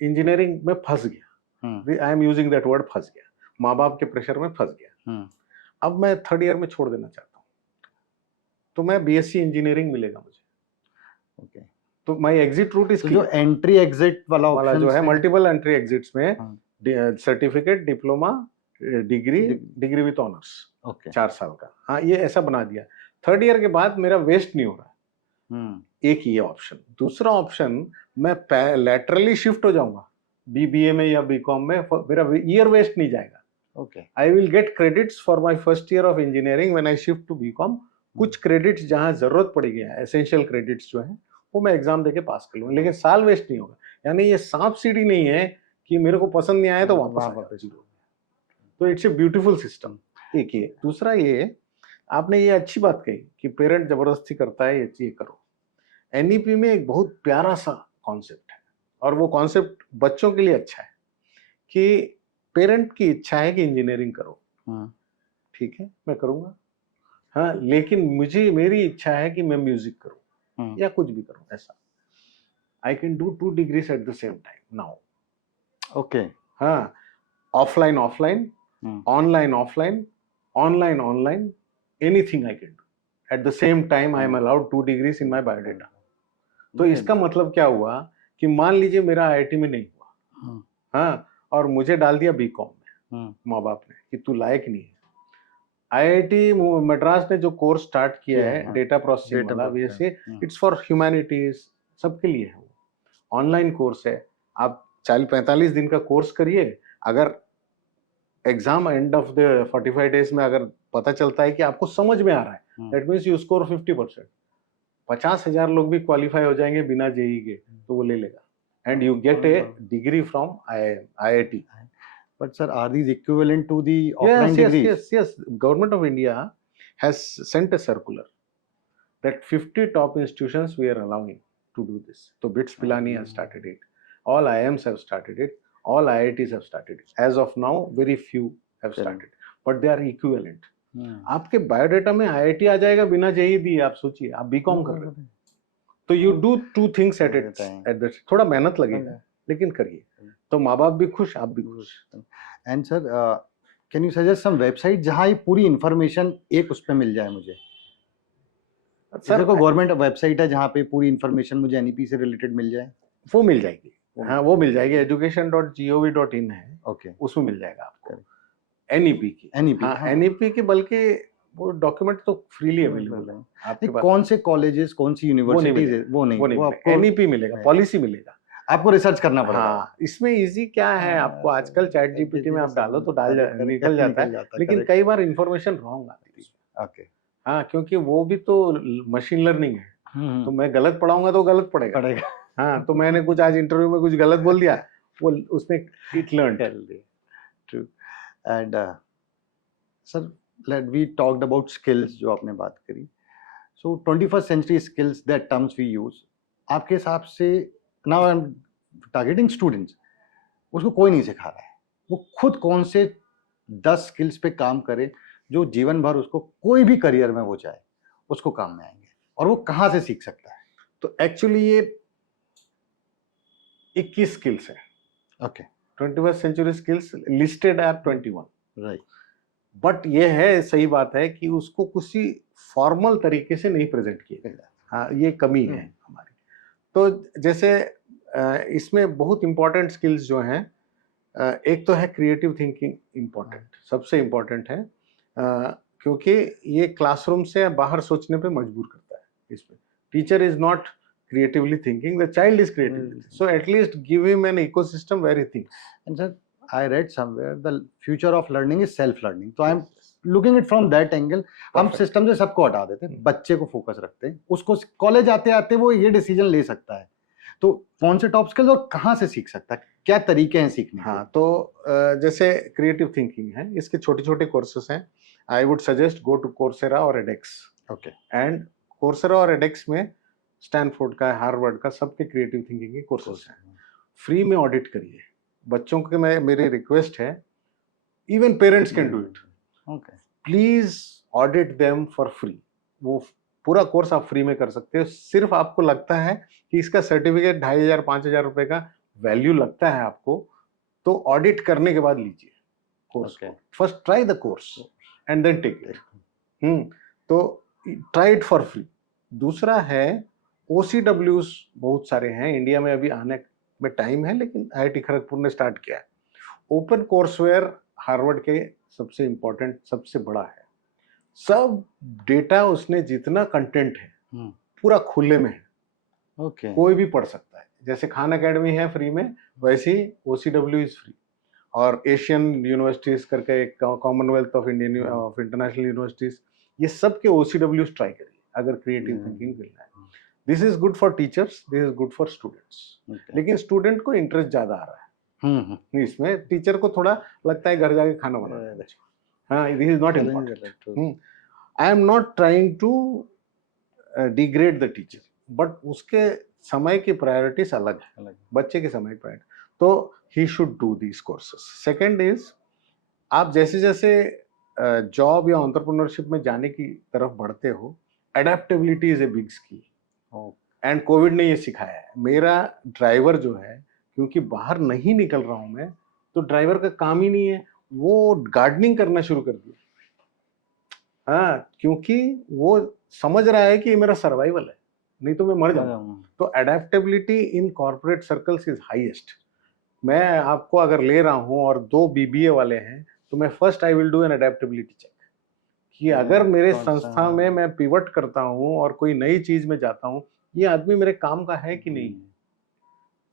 इंजीनियरिंग में फंस गया, I am using that word, फंस गया, माँ बाप के प्रेशर में फंस गया, अब मैं 3rd ईयर में छोड़ देना चाहता हूँ, तो मैं बीएससी इंजीनियरिंग मिलेगा मुझे। ओके, तो माय एग्जिट रूट इज, जो एंट्री एग्जिट वाला जो है, मल्टीपल एंट्री एग्जिट्स में certificate, diploma, degree with honours, 4 साल का, हाँ, ये ऐसा बना दिया। 3rd ईयर के बाद मेरा वेस्ट नहीं हो रहा, एक ही ऑप्शन। दूसरा ऑप्शन, मैं लैटरली शिफ्ट हो जाऊंगा बीबीए में या बीकॉम में, मेरा ईयर वेस्ट नहीं जाएगा। Okay, I will get credits for my first year of engineering when I shift to BCom. कुछ क्रेडिट्स जहां जरूरत पड़ेगी, एसेंशियल क्रेडिट्स जो है, वो मैं एग्जाम देके पास कर लूंगा, लेकिन साल वेस्ट नहीं होगा। यानी ये सांप सीढ़ी नहीं है कि मेरे को पसंद नहीं आया तो वापस। तो इट्स ए ब्यूटीफुल सिस्टम, एक ये। दूसरा ये, आपने ये अच्छी बात कही कि पेरेंट जबरदस्ती करता है ये करो। एनईपी में एक बहुत प्यारा सा कॉन्सेप्ट है और वो कॉन्सेप्ट बच्चों के लिए अच्छा है कि पेरेंट की इच्छा है कि इंजीनियरिंग करो, ठीक है मैं करूंगा, हाँ लेकिन मुझे मेरी इच्छा है कि मैं म्यूजिक करूं या कुछ भी करूं ऐसा। I can do 2 degrees at the same time now. Okay. हाँ, offline offline, online offline, online online, anything I can do at the same time. I am allowed 2 degrees in my biodata. तो इसका मतलब क्या हुआ कि मान लीजिए मेरा आईआईटी में नहीं हुआ, हाँ, और मुझे डाल दिया बीकॉम में माँ बाप ने कि तू लायक नहीं है। आईआईटी मद्रास ने जो कोर्स स्टार्ट किया है डेटा प्रोसेसिंग वाला, वैसे इट्स फॉर ह्यूमैनिटीज, सबके लिए है। वो ऑनलाइन कोर्स है, आप 40-45 दिन का कोर्स करिए। अगर exam end of the 45 days में अगर पता चलता है कि आपको समझ में आ रहा है, दैट मीन्स यू स्कोर 50%। 50,000 लोग भी क्वालिफाई हो जाएंगे बिना जेई के, तो वो ले लेगा and you get A degree from IIT. But sir, are these equivalent to the Yes, offline yes, degrees? yes, yes. Government of India has sent a circular that 50 top institutions we are allowing to do this. So BITS Pilani has started it. All IIMs have started it. All IITs have started it. As of now, very few have started, but they are equivalent. आपके biodata में IIT आ जाएगा बिना JEE दिए। आप सोचिए, आप BCom कर रहे हो तो you do 2 things at the, थोड़ा मेहनत लगेगा लेकिन करिए, तो माँ बाप भी खुश, आप भी खुश। And sir, can you suggest some website जहाँ ये पूरी इंफॉर्मेशन एक उस पे मिल जाए मुझे? सर को गवर्नमेंट वेबसाइट है जहाँ पे पूरी इंफॉर्मेशन मुझे एनईपी से रिलेटेड मिल जाए? वो मिल जाएगी, हाँ वो मिल जाएगी। education.gov.in है, ओके, उसमें मिल जाएगा आपको एनईपी की। हाँ एनईपी की, बल्कि वो डॉक्यूमेंट तो फ्रीली अवेलेबल है आपके पास। कौन से कॉलेजेस, कौन सी यूनिवर्सिटीज? वो नहीं, वो आपको एनईपी मिलेगा, पॉलिसी मिलेगा, आपको रिसर्च करना पड़ेगा। हाँ, इसमें इजी क्या है, आपको आजकल चैट जीपीटी में आप डालो तो निकल जाता है, लेकिन कई बार इंफॉर्मेशन रॉन्ग आती है। ओके, हाँ, क्योंकि वो भी तो मशीन लर्निंग है, तो मैं गलत पढ़ाऊंगा तो गलत पड़ेगा। हाँ, तो मैंने कुछ आज इंटरव्यू में कुछ गलत बोल दिया, वो उसने it learn. True. And sir, let we talked about skills, जो आपने बात करी। So 21st century skills, that terms we use, आपके हिसाब से now I am targeting students, उसको कोई नहीं सिखा रहा है, वो खुद कौन से 10 स्किल्स पे काम करे जो जीवन भर उसको कोई भी करियर में वो चाहे उसको काम में आएंगे, और वो कहाँ से सीख सकता है? तो एक्चुअली ये 21 स्किल्स है। Okay, 21st century skills listed are 21, right. But ये है, सही बात है कि उसको किसी फॉर्मल तरीके से नहीं प्रेजेंट किया गया। हाँ, ये कमी है हमारी। तो जैसे इसमें बहुत इंपॉर्टेंट स्किल्स जो हैं, एक तो है क्रिएटिव थिंकिंग, इम्पोर्टेंट, सबसे इम्पोर्टेंट है, क्योंकि ये क्लासरूम से बाहर सोचने पे मजबूर करता है। इसमें teacher is not creatively thinking, the child is creatively thinking. So at least give him an ecosystem where he thinks. And sir, I read somewhere the future of learning is self learning, so I'm looking it from that angle. हम system से सबको हटा देते हैं, बच्चे को focus रखते हैं, उसको कॉलेज आते आते वो ये डिसीजन ले सकता है। तो कौन से टॉप स्किल्स और कहाँ से सीख सकता है, क्या तरीके हैं सीखने के? हाँ, तो जैसे क्रिएटिव थिंकिंग है, इसके छोटे छोटे कोर्सेस हैं। I would suggest go to Coursera और एडेक्स। ओके, एंड कोर्सेरा और एडेक्स में स्टैनफोर्ड का, हार्वर्ड का, सबके क्रिएटिव थिंकिंग के कोर्सेस हैं। फ्री में ऑडिट करिए बच्चों के। मेरी रिक्वेस्ट है, even parents can do it, okay, please audit them for free. वो पूरा कोर्स आप फ्री में कर सकते हो। सिर्फ आपको लगता है कि इसका सर्टिफिकेट 2,500-5,000 रुपए का वैल्यू लगता है आपको, तो ऑडिट करने के बाद लीजिए course. First try the course and then take it. तो ट्राई इट फॉर फ्री। दूसरा है OCWs, बहुत सारे हैं इंडिया में, अभी आने में टाइम है, लेकिन IIT खड़गपुर ने स्टार्ट किया है। ओपन कोर्सवेयर हार्वर्ड के सबसे इंपॉर्टेंट, सबसे बड़ा है। सब डेटा, उसने जितना कंटेंट है पूरा खुले में है। ओके, कोई भी पढ़ सकता है। जैसे खान अकेडमी है फ्री में, वैसे ही OCW इज फ्री। और एशियन यूनिवर्सिटीज करके एक, Commonwealth of Indian of international universities, ये सब के OCWs ट्राई करिए अगर क्रिएटिव थिंकिंग मिलना है। This is good for teachers, this is good for students. लेकिन स्टूडेंट को इंटरेस्ट ज्यादा आ रहा है इसमें, टीचर को थोड़ा लगता है घर जाके खाना बनाना है। हाँ, this is not important. I am not trying to degrade the teacher, but उसके समय की प्रायोरिटीज अलग है, बच्चे के समय की प्रायोरिटी, तो he should do these courses. Second is, आप जैसे जैसे जॉब या एंटरप्रेन्योरशिप में जाने की तरफ बढ़ते हो, adaptability is a big skill, and Covid ने ये सिखाया है। मेरा ड्राइवर जो है, क्योंकि बाहर नहीं निकल रहा हूं मैं, तो ड्राइवर का काम ही नहीं है, वो गार्डनिंग करना शुरू कर दिया। हाँ, क्योंकि वो समझ रहा है कि ये मेरा सर्वाइवल है, नहीं तो मैं मर जाऊंगा। तो adaptability in corporate circles is highest. मैं आपको अगर ले रहा हूं और 2 बीबीए वाले हैं, तो मैं first I will do an adaptability check कि अगर मेरे संस्था में मैं पिवट करता हूं और कोई नई चीज में जाता हूं, ये आदमी मेरे काम का है कि नहीं।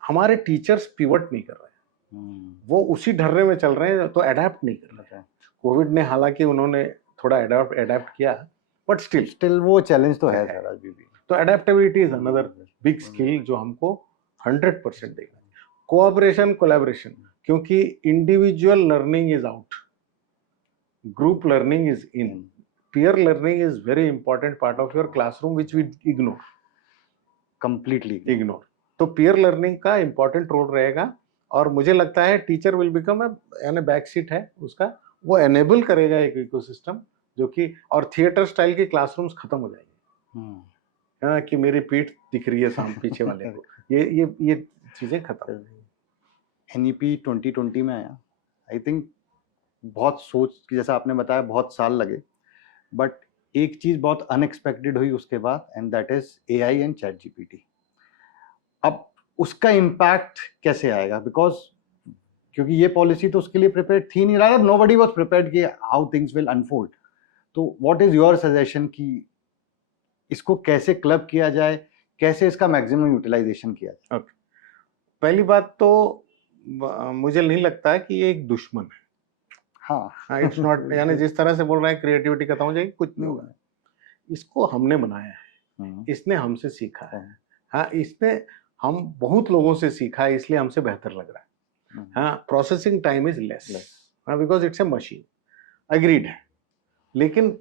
हमारे टीचर्स पिवट नहीं कर रहे हैं, वो उसी ढर्रे में चल रहे हैं, तो अडेप्ट नहीं कर रहे हैं। कोविड ने हालांकि उन्होंने थोड़ा अडेप्ट किया, बट स्टिल वो चैलेंज तो है सर अभी भी। तो adaptability is another big skill जो हमको 100% देगा। कोऑपरेशन, कोलैबोरेशन, क्योंकि individual learning is out, group learning is in, peer learning is very important part of your classroom which we completely ignore। तो peer learning का important role रहेगा, और मुझे लगता है टीचर विल बिकम यानी बैक सीट है उसका, वो एनेबल करेगा एक इकोसिस्टम जो कि, और थिएटर स्टाइल की क्लासरूम्स खत्म हो जाएंगे। हाँ, कि मेरी पीठ दिख रही है सामने पीछे वाले को, ये चीजें खत्म। NEP 2020 में आया, आई थिंक बहुत सोच की, जैसा आपने बताया बहुत साल लगे, बट एक चीज बहुत अनएक्सपेक्टेड हुई उसके बाद, and that is AI and ChatGPT। अब उसका इम्पैक्ट कैसे आएगा, बिकॉज क्योंकि ये पॉलिसी तो उसके लिए प्रिपेयर्ड थी नहीं, रादर नोबडी वाज प्रिपेयर्ड कि हाउ थिंग्स विल अनफोल्ड। तो व्हाट इज योर सजेशन कि इसको कैसे क्लब किया जाए, कैसे इसका मैक्सिमम यूटिलाइजेशन किया जाए? पहली बात तो मुझे नहीं लगता है कि ये एक दुश्मन है। हाँ, इट्स नॉट, यानी जिस तरह से बोल रहे हैं क्रिएटिविटी खत्म हो जाएगी, कुछ नहीं होगा। इसको हमने बनाया है, इसने हमसे सीखा है। हाँ, इसने हम बहुत लोगों से सीखा है, इसलिए हमसे बेहतर लग रहा है। हाँ, प्रोसेसिंग टाइम इज लेस, हाँ, because it's a machine, agreed है। लेकिन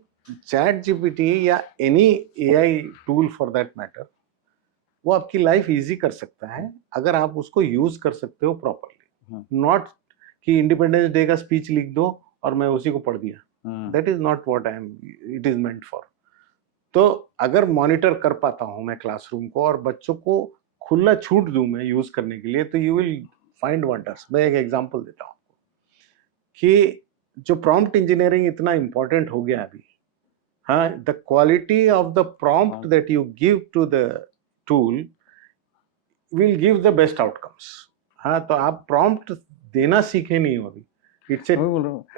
चैट जीपीटी या any AI tool for that matter, वो आपकी लाइफ इजी कर सकता है अगर आप उसको यूज कर सकते हो प्रॉपरली। नॉट कि इंडिपेंडेंस डे का स्पीच लिख दो और मैं उसी को पढ़ दिया, that is not what it is meant for. तो अगर मॉनिटर कर पाता हूं मैं क्लासरूम को और बच्चों को खुला छूट दूं मैं यूज करने के लिए, तो यू विल फाइंड वंडर्स। मैं एक एग्जांपल देता हूं कि जो प्रॉम्प्ट इंजीनियरिंग इतना इंपॉर्टेंट हो गया अभी, हाँ, the quality of the prompt that you give to the tool will give the best outcomes. हाँ, तो आप प्रॉम्प्ट देना सीखे नहीं हो अभी, इट्स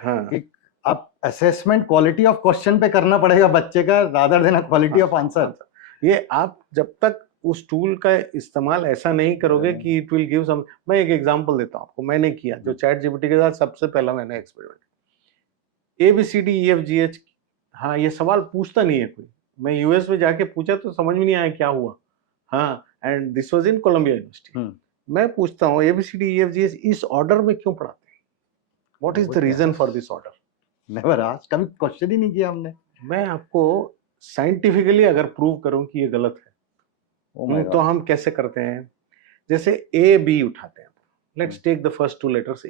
हाँ, आप असेसमेंट क्वालिटी ऑफ क्वेश्चन पे करना पड़ेगा बच्चे का, रादर देना क्वालिटी ऑफ आंसर। ये आप जब तक उस टूल का इस्तेमाल ऐसा नहीं करोगे कि इट विल गिव सम। मैं एक एग्जांपल देता हूं आपको, मैंने किया जो चैट जीपीटी के साथ सबसे पहला मैंने एक्सपेरिमेंट, ABCDEFGH। हाँ, ये सवाल पूछता नहीं है कोई, मैं यूएस में जाके पूछा तो समझ में नहीं आया क्या हुआ। हाँ, and this was in Columbia University. मैं पूछता हूँ ABCDEFGH इस ऑर्डर में क्यों पढ़ाते हैं, what is the reason for this order. Never asked, कभी क्वेश्चन ही नहीं किया हमने। मैं आपको साइंटिफिकली अगर प्रूव करूं कि ये गलत है, तो हम कैसे करते हैं, जैसे AB उठाते हैं, let's take the first 2 letters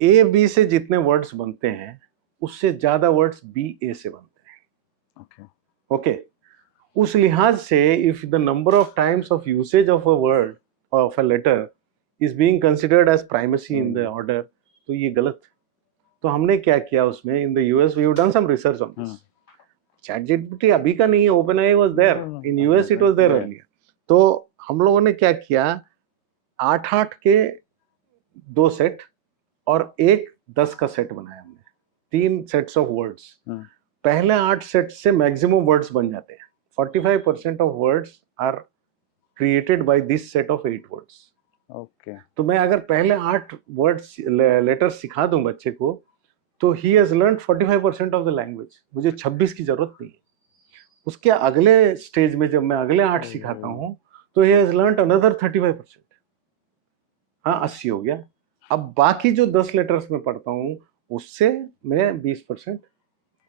AB से जितने वर्ड्स बनते हैं उससे ज्यादा वर्ड्स BA से बनते हैं। ओके, उस लिहाज से if the number of times of usage of a word of a letter is being considered as primacy in the order, तो ये गलत है। तो हमने क्या किया उसमें, in the US we have done some research on this. ChatGPT अभी का नहीं है, OpenAI was there in US, it was there earlier. तो हम लोगों ने क्या किया, 8-8 के 2 सेट और एक 10 का सेट बनाया हमने, 3 सेट्स ऑफ वर्ड्स। पहले 8 सेट से मैक्सिमम वर्ड्स बन जाते हैं, 45% of words are created by this set of 8 words. Okay, तो मैं अगर पहले 8 वर्ड्स लेटर्स सिखा दूं बच्चे को, तो he has learn 45% of the language, मुझे 26 की जरूरत नहीं है। उसके अगले स्टेज में जब मैं अगले 8 सिखाता हूं, तो ही हैज लर्न अनदर 35%। हाँ, 80 हो गया। अब बाकी जो 10 लेटर्स में पढ़ता हूं उससे मैं 20%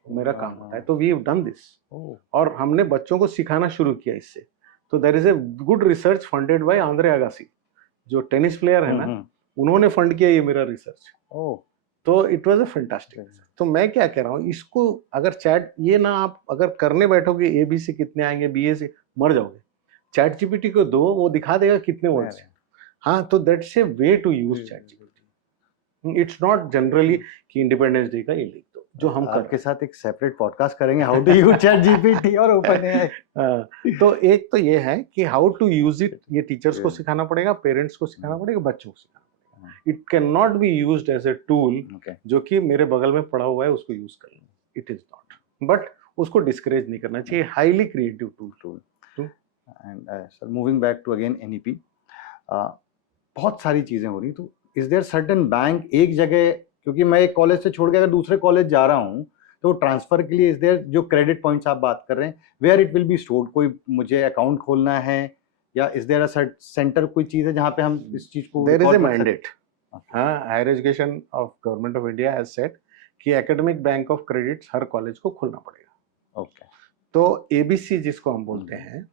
मेरा काम होता है। तो वी हैव डन दिस, और हमने बच्चों को सिखाना शुरू किया इससे। तो there is a good research funded by Andre Agassi, जो टेनिस प्लेयर है ना, उन्होंने फंड किया ये मेरा रिसर्च। तो इट वाज अ फैंटास्टिक। तो मैं क्या कह रहा हूँ, इसको अगर चैट, ये ना आप अगर करने बैठोगे एबीसी कितने आएंगे, बीए से मर जाओगे। चैट जीपीटी को दो, वो दिखा देगा कितने वर्ड्स हैं। हाँ, तो that's a way to use ChatGPT. It's not generally कि इंडिपेंडेंस डे का ये लिख दो, जो हम आपके साथ एक सेपरेट पॉडकास्ट करेंगे, how to use ChatGPT और ओपनएआई। तो एक तो ये है कि हाउ टू यूज इट, ये टीचर्स को सिखाना पड़ेगा, पेरेंट्स को सिखाना पड़ेगा, बच्चों को सिखाना पड़ेगा। It can not be used as a tool जो कि मेरे बगल में पड़ा हुआ है उसको यूज कर लो, इट इज नॉट। बट उसको डिस्करेज नहीं करना चाहिए, highly creative tool. And sir, moving back to again NEP, बहुत सारी चीजें हो रही, तो इज देयर सर्टेन बैंक एक जगह, क्योंकि मैं एक कॉलेज से छोड़ के अगर दूसरे कॉलेज जा रहा हूँ तो ट्रांसफर के लिए इज देयर, जो क्रेडिट पॉइंट्स आप बात कर रहे हैं, where it will be stored, कोई मुझे अकाउंट खोलना है, या इज देयर अ सेंटर, कोई चीज है जहाँ पे हम इस चीज को, देयर इज ए मैंडेट। हाँ, higher education of government of India has said कि एकेडमिक बैंक ऑफ क्रेडिट्स हर कॉलेज को खोलना पड़ेगा। ओके। तो एबीसी जिसको हम बोलते हैं,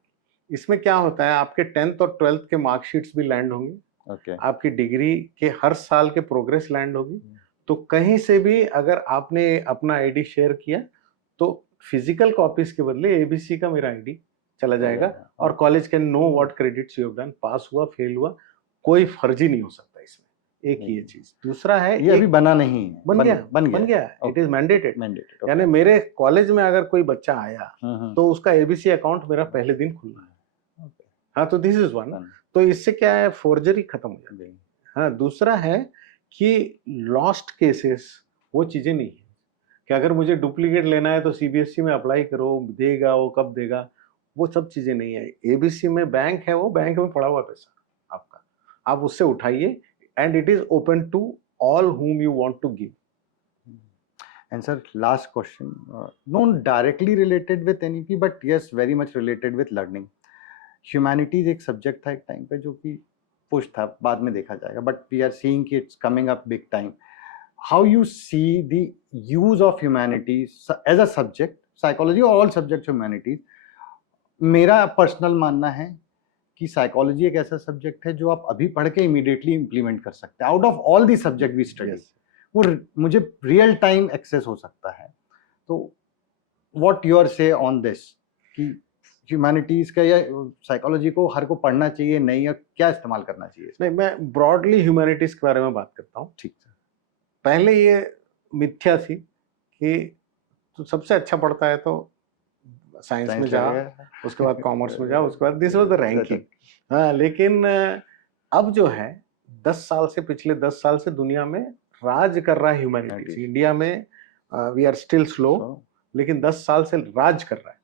इसमें क्या होता है, आपके 10th और 12th के मार्कशीट्स भी लैंड होंगे, आपकी डिग्री के हर साल के प्रोग्रेस लैंड होगी। तो कहीं से भी अगर आपने अपना आईडी शेयर किया तो फिजिकल कॉपीज के बदले एबीसी का मेरा आईडी चला जाएगा, और college can know what credits you have done, pass हुआ फेल हुआ, कोई फर्जी नहीं हो सकता इसमें। एक ये चीज। दूसरा है, ये अभी बना नहीं है, बन गया, इट इज मैंडेटेड। यानी मेरे कॉलेज में अगर कोई बच्चा आया तो उसका एबीसी अकाउंट मेरा पहले दिन खुलना है। हाँ, तो दिस इज वन। तो इससे क्या है, फोर्जरी खत्म हो जाती है। हाँ, दूसरा है कि लॉस्ट केसेस, वो चीजें नहीं है कि अगर मुझे डुप्लीकेट लेना है तो सीबीएसई में अप्लाई करो, देगा, वो कब देगा, वो सब चीजें नहीं है। एबीसी में बैंक है, वो बैंक में पड़ा हुआ पैसा आपका, आप उससे उठाइए, and it is open to all whom you want to give. And sir, last question, not directly related with NEP, but yes, very much related with learning. Humanities एक सब्जेक्ट था एक टाइम पे जो कि पुश था, बाद में देखा जाएगा, बट वी आर सीइंग कि it's coming up big time. How you see the use of humanities as a subject, psychology और ऑल सब्जेक्ट ह्यूमैनिटीज? मेरा पर्सनल मानना है कि साइकोलॉजी एक ऐसा सब्जेक्ट है जो आप अभी पढ़ के इमीडिएटली इंप्लीमेंट कर सकते हैं. Out of all the subject we study, वो मुझे रियल टाइम एक्सेस हो सकता है. तो what your say on this, कि ह्यूमैनिटीज का या साइकोलॉजी को हर को पढ़ना चाहिए नहीं, या क्या इस्तेमाल करना चाहिए? नहीं, मैं ब्रॉडली ह्यूमैनिटीज के बारे में बात करता हूँ. ठीक है. पहले ये मिथ्या थी कि तो सबसे अच्छा पढ़ता है तो साइंस में जा, उसके बाद कॉमर्स में जा, उसके बाद दिस वाज द रैंकिंग. हाँ, लेकिन अब जो है 10 साल से, पिछले 10 साल से दुनिया में राज कर रहा है ह्यूमैनिटीज. इंडिया में वी आर स्टिल स्लो, लेकिन 10 साल से राज कर रहा है.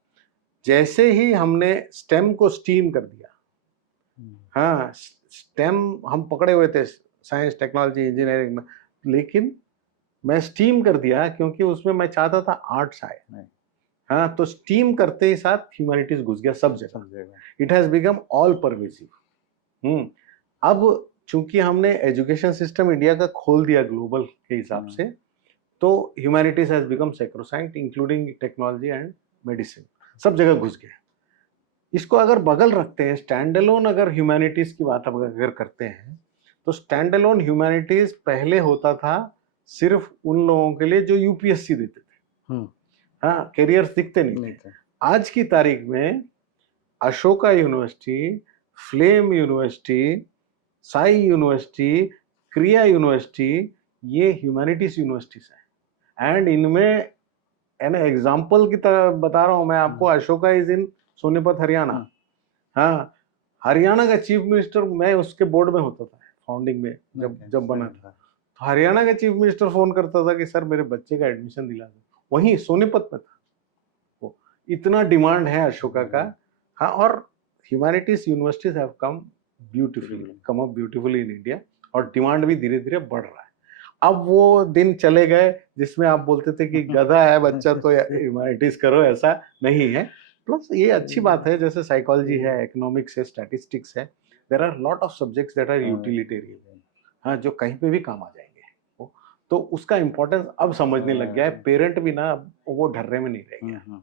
जैसे ही हमने स्टेम को स्टीम कर दिया, हाँ, स्टेम हम पकड़े हुए थे साइंस, टेक्नोलॉजी, इंजीनियरिंग में, लेकिन मैं स्टीम कर दिया क्योंकि उसमें मैं चाहता था आर्ट्स आए. हाँ, तो स्टीम करते ही साथ ह्यूमैनिटीज घुस गया सब जगह. It has become all pervasive. अब चूंकि हमने एजुकेशन सिस्टम इंडिया का खोल दिया ग्लोबल के हिसाब से, तो humanities has become sacrosanct, including technology and medicine, सब जगह घुस गया. इसको अगर बगल रखते हैं, स्टैंड अलोन अगर ह्यूमैनिटीज की बात अगर करते हैं, तो स्टैंड अलोन ह्यूमैनिटीज पहले होता था सिर्फ उन लोगों के लिए जो यूपीएससी देते थे. हाँ, कैरियर्स दिखते नहीं थे. आज की तारीख में Ashoka university, flame university, Sai university, क्रिया यूनिवर्सिटी, ये ह्यूमैनिटीज यूनिवर्सिटीज हैं. एंड इनमें एन एग्जाम्पल की तरह बता रहा हूं मैं आपको, अशोका इज इन सोनीपत, हरियाणा. हाँ, हरियाणा का चीफ मिनिस्टर, मैं उसके बोर्ड में होता था फाउंडिंग में, जब बना था. तो हरियाणा का चीफ मिनिस्टर फोन करता था कि सर मेरे बच्चे का एडमिशन दिला दो, वहीं सोनीपत में था. वो इतना डिमांड है अशोका का. हाँ, और humanities universities have come up beautifully in India, और डिमांड भी धीरे धीरे बढ़ रहा है. अब वो दिन चले गए जिसमें आप बोलते थे कि गधा है बच्चा तो ह्यूमैनिटीज करो, ऐसा नहीं है. प्लस ये अच्छी बात है, जैसे साइकोलॉजी है, इकोनॉमिक्स है, स्टैटिस्टिक्स है, there are lot of subjects that are utilitarian. हाँ, जो कहीं पे भी काम आ जाएंगे. तो उसका इम्पोर्टेंस अब समझने लग गया है, पेरेंट भी ना अब वो ढर्रे में नहीं रह गया।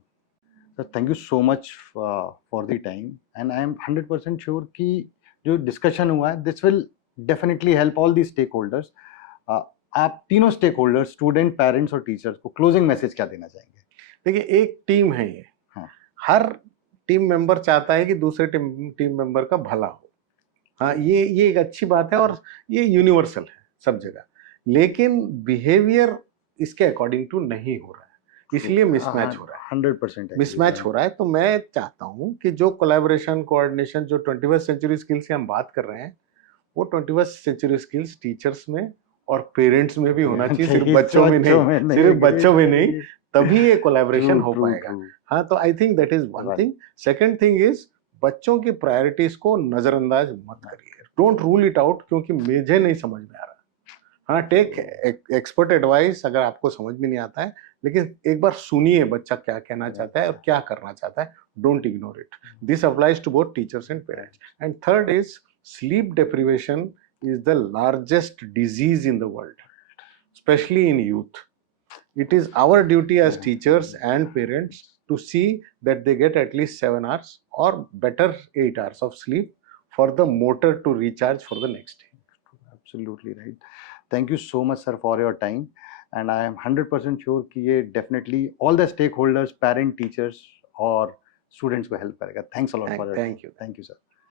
Sir thank you so much for the time and I am 100% sure कि जो डिस्कशन हुआ है this will definitely help all the stakeholders. आप तीनों स्टेक होल्डर्स, स्टूडेंट, पेरेंट्स और टीचर्स को क्लोजिंग मैसेज क्या देना चाहेंगे? देखिए, एक टीम है ये, हाँ। हर टीम मेंबर चाहता है कि दूसरे टीम मेंबर का भला हो। हाँ, ये एक अच्छी बात है और ये यूनिवर्सल है सब जगह, लेकिन बिहेवियर इसके अकॉर्डिंग टू नहीं हो रहा है, इसलिए मिसमैच हो रहा है। 100% मिसमैच हो रहा है। तो मैं चाहता हूँ कि जो कोलैबोरेशन, कोऑर्डिनेशन, जो 21st सेंचुरी स्किल्स की हम बात कर रहे हैं, वो 21st सेंचुरी स्किल्स टीचर्स में और पेरेंट्स में भी होना चाहिए, सिर्फ बच्चों में नहीं, सिर्फ बच्चों में नहीं, तभी ये कोलैबोरेशन हो पाएगा। हाँ, तो I think that is one thing. Second thing is, बच्चों की प्रायोरिटीज को नजरअंदाज मत करिए, डोंट रूल इट आउट, क्योंकि मुझे नहीं समझ में आ रहा। हाँ, टेक एक्सपर्ट एडवाइस अगर आपको समझ में नहीं आता है, लेकिन एक बार सुनिए बच्चा क्या कहना चाहता है और क्या करना चाहता है, don't ignore it. This applies to both teachers and parents. And third is, sleep deprivation is the largest disease in the world, especially in youth. It is our duty as teachers and parents to see that they get at least 7 hours or better 8 hours of sleep for the motor to recharge for the next day. Absolutely right. Thank you so much sir for your time and I am 100% sure कि ये definitely all the stakeholders, parent, teachers और students को help करेगा. Thanks a lot for your time. Thank you. Thank you sir.